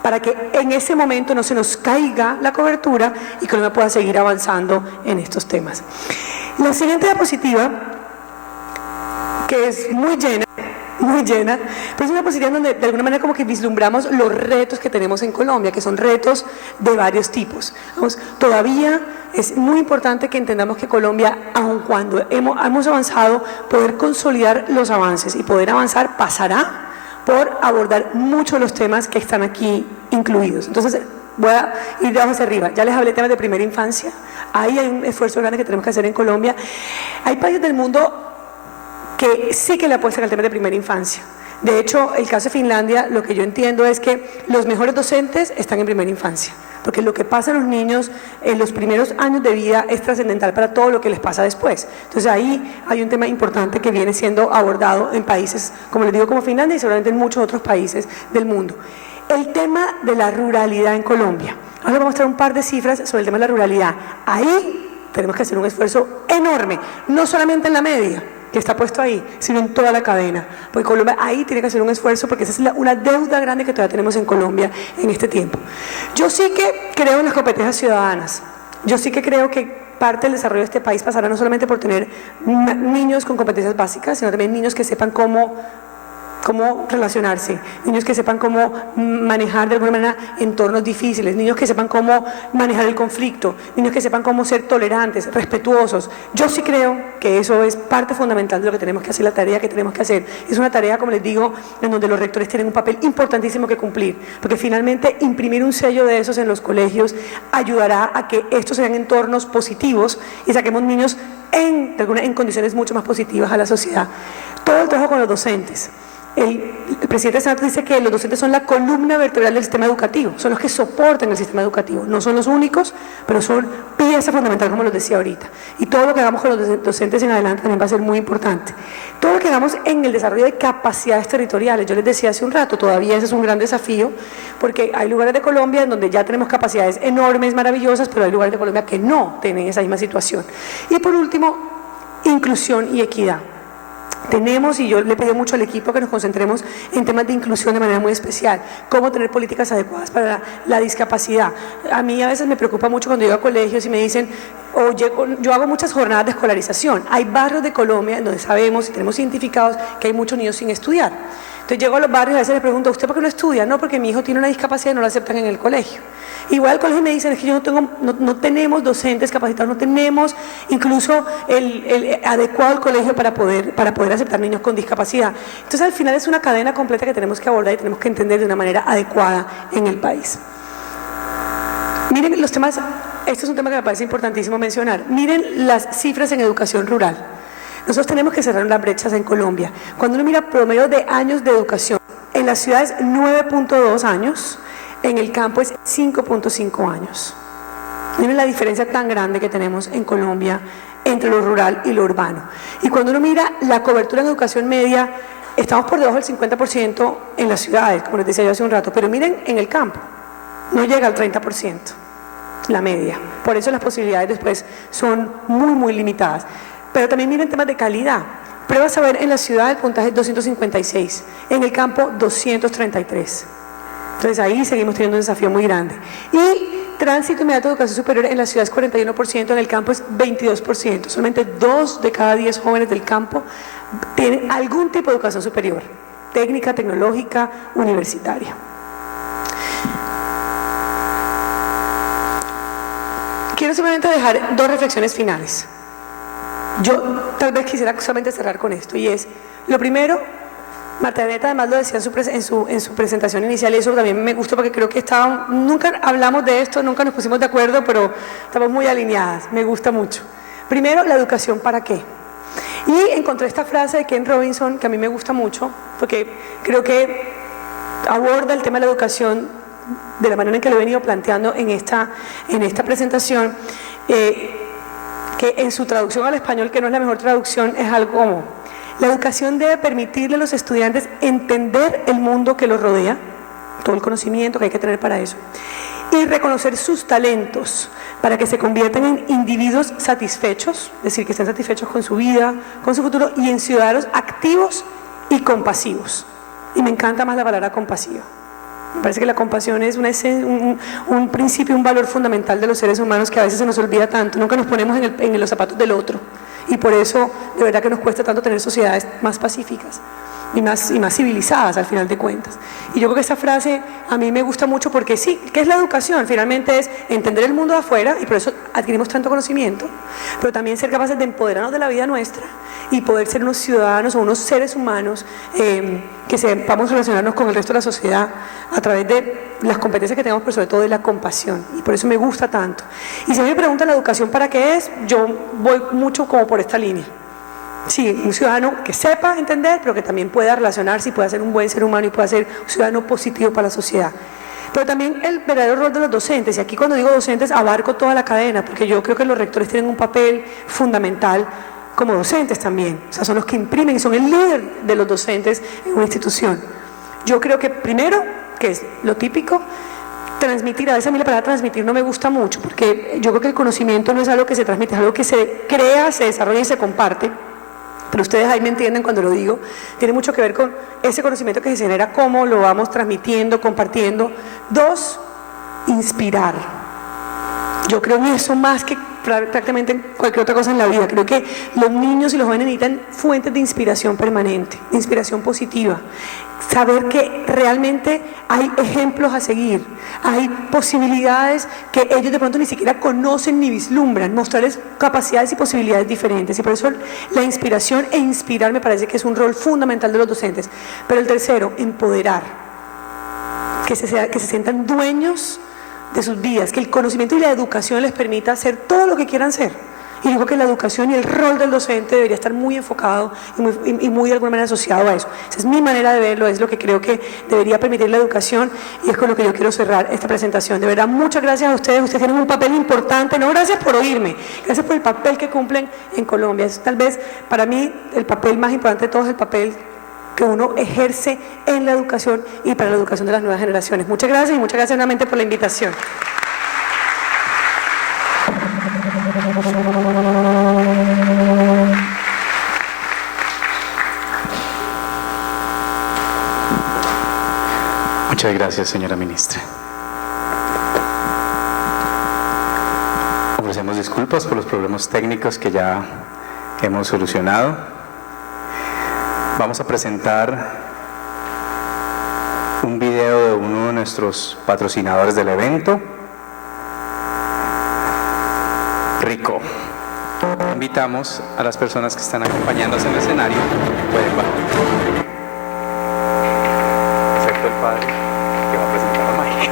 para que en ese momento no se nos caiga la cobertura y que uno pueda seguir avanzando en estos temas. La siguiente diapositiva, que es muy llena, pero es una diapositiva donde de alguna manera como que vislumbramos los retos que tenemos en Colombia, que son retos de varios tipos. Vamos, todavía es muy importante que entendamos que Colombia, aun cuando hemos avanzado, poder consolidar los avances y poder avanzar pasará por abordar muchos de los temas que están aquí incluidos. Entonces, voy a ir de abajo hacia arriba. Ya les hablé de temas de primera infancia. Ahí hay un esfuerzo grande que tenemos que hacer en Colombia. Hay países del mundo que sí que le apuestan al tema de primera infancia. De hecho, el caso de Finlandia, lo que yo entiendo es que los mejores docentes están en primera infancia, porque lo que pasa a los niños en los primeros años de vida es trascendental para todo lo que les pasa después. Entonces ahí hay un tema importante que viene siendo abordado en países, como les digo, como Finlandia y seguramente en muchos otros países del mundo. El tema de la ruralidad en Colombia. Ahora vamos a mostrar un par de cifras sobre el tema de la ruralidad. Ahí tenemos que hacer un esfuerzo enorme, no solamente en la media, que está puesto ahí, sino en toda la cadena. Porque Colombia ahí tiene que hacer un esfuerzo, porque esa es una deuda grande que todavía tenemos en Colombia en este tiempo. Yo sí que creo en las competencias ciudadanas. Yo sí que creo que parte del desarrollo de este país pasará no solamente por tener niños con competencias básicas, sino también niños que sepan cómo relacionarse, niños que sepan cómo manejar de alguna manera entornos difíciles, niños que sepan cómo manejar el conflicto, niños que sepan cómo ser tolerantes, respetuosos. Yo sí creo que eso es parte fundamental de lo que tenemos que hacer, la tarea que tenemos que hacer. Es una tarea, como les digo, en donde los rectores tienen un papel importantísimo que cumplir, porque finalmente imprimir un sello de esos en los colegios ayudará a que estos sean entornos positivos y saquemos niños en condiciones mucho más positivas a la sociedad. Todo el trabajo con los docentes. El presidente del Senado dice que los docentes son la columna vertebral del sistema educativo, son los que soportan el sistema educativo, no son los únicos, pero son pieza fundamental, como los decía ahorita. Y todo lo que hagamos con los docentes en adelante también va a ser muy importante. Todo lo que hagamos en el desarrollo de capacidades territoriales, yo les decía hace un rato, todavía ese es un gran desafío, porque hay lugares de Colombia en donde ya tenemos capacidades enormes, maravillosas, pero hay lugares de Colombia que no tienen esa misma situación. Y por último, inclusión y equidad. Tenemos, y yo le pedí mucho al equipo que nos concentremos en temas de inclusión de manera muy especial, cómo tener políticas adecuadas para la discapacidad. A mí a veces me preocupa mucho cuando llego a colegios y me dicen, yo hago muchas jornadas de escolarización. Hay barrios de Colombia en donde sabemos y tenemos identificados que hay muchos niños sin estudiar. Entonces llego a los barrios y a veces les pregunto, ¿usted por qué no estudia? No, porque mi hijo tiene una discapacidad y no lo aceptan en el colegio. Igual al colegio me dicen, es que no tenemos docentes capacitados, no tenemos incluso el adecuado al colegio para poder aceptar niños con discapacidad. Entonces al final es una cadena completa que tenemos que abordar y tenemos que entender de una manera adecuada en el país. Miren los temas, este es un tema que me parece importantísimo mencionar. Miren las cifras en educación rural. Nosotros tenemos que cerrar las brechas en Colombia. Cuando uno mira promedio de años de educación, en las ciudades 9.2 años, en el campo es 5.5 años. Miren la diferencia tan grande que tenemos en Colombia entre lo rural y lo urbano. Y cuando uno mira la cobertura en educación media, estamos por debajo del 50% en las ciudades, como les decía yo hace un rato, pero miren en el campo, no llega al 30%, la media. Por eso las posibilidades después son muy limitadas. Pero también miren temas de calidad. Pruebas a ver en la ciudad el puntaje es 256, en el campo 233. Entonces ahí seguimos teniendo un desafío muy grande. Y tránsito inmediato de educación superior en la ciudad es 41%, en el campo es 22%. Solamente 2 de cada 10 jóvenes del campo tienen algún tipo de educación superior, técnica, tecnológica, universitaria. Quiero simplemente dejar 2 reflexiones finales. Yo tal vez quisiera solamente cerrar con esto, y es, lo primero, Marta Janeta además lo decía en su presentación inicial, y eso también me gustó porque creo que nunca hablamos de esto, nunca nos pusimos de acuerdo, pero estamos muy alineadas, me gusta mucho. Primero, la educación, ¿para qué? Y encontré esta frase de Ken Robinson que a mí me gusta mucho, porque creo que aborda el tema de la educación de la manera en que lo he venido planteando en esta presentación, que en su traducción al español, que no es la mejor traducción, es algo como: la educación debe permitirle a los estudiantes entender el mundo que los rodea, todo el conocimiento que hay que tener para eso, y reconocer sus talentos para que se conviertan en individuos satisfechos, es decir, que estén satisfechos con su vida, con su futuro, y en ciudadanos activos y compasivos. Y me encanta más la palabra compasiva. Me parece que la compasión es un principio, un valor fundamental de los seres humanos que a veces se nos olvida tanto. Nunca nos ponemos en los zapatos del otro, y por eso de verdad que nos cuesta tanto tener sociedades más pacíficas. y más civilizadas al final de cuentas. Y yo creo que esa frase a mí me gusta mucho porque sí, ¿qué es la educación? Finalmente es entender el mundo de afuera, y por eso adquirimos tanto conocimiento, pero también ser capaces de empoderarnos de la vida nuestra y poder ser unos ciudadanos o unos seres humanos que sepamos relacionarnos con el resto de la sociedad a través de las competencias que tenemos, pero sobre todo de la compasión, y por eso me gusta tanto. Y si a mí me preguntan la educación para qué es, yo voy mucho como por esta línea. Sí, un ciudadano que sepa entender, pero que también pueda relacionarse y pueda ser un buen ser humano y pueda ser un ciudadano positivo para la sociedad. Pero también el verdadero rol de los docentes, y aquí cuando digo docentes abarco toda la cadena, porque yo creo que los rectores tienen un papel fundamental como docentes también, o sea, son los que imprimen y son el líder de los docentes en una institución. Yo creo que primero, que es lo típico, transmitir, a veces a mí la palabra transmitir no me gusta mucho, porque yo creo que el conocimiento no es algo que se transmite, es algo que se crea, se desarrolla y se comparte. Pero ustedes ahí me entienden cuando lo digo, tiene mucho que ver con ese conocimiento que se genera, cómo lo vamos transmitiendo, compartiendo. 2, inspirar. Yo creo en eso más que prácticamente en cualquier otra cosa en la vida. Creo que los niños y los jóvenes necesitan fuentes de inspiración permanente, de inspiración positiva. Saber que realmente hay ejemplos a seguir, hay posibilidades que ellos de pronto ni siquiera conocen ni vislumbran, mostrarles capacidades y posibilidades diferentes. Y por eso la inspiración e inspirar me parece que es un rol fundamental de los docentes. Pero el tercero, empoderar, que se sientan dueños de sus vidas, que el conocimiento y la educación les permita hacer todo lo que quieran ser. Y digo que la educación y el rol del docente debería estar muy enfocado y muy de alguna manera asociado a eso. Esa es mi manera de verlo, es lo que creo que debería permitir la educación, y es con lo que yo quiero cerrar esta presentación. De verdad, muchas gracias a ustedes tienen un papel importante, no gracias por oírme, gracias por el papel que cumplen en Colombia. Es tal vez para mí el papel más importante de todos, el papel que uno ejerce en la educación y para la educación de las nuevas generaciones. Muchas gracias y muchas gracias nuevamente por la invitación. Muchas gracias, señora ministra. Ofrecemos disculpas por los problemas técnicos que ya hemos solucionado. Vamos a presentar un video de uno de nuestros patrocinadores del evento, Rico. Invitamos a las personas que están acompañándonos en el escenario, pueden bajar. Excepto el padre, que va a presentar a Mike.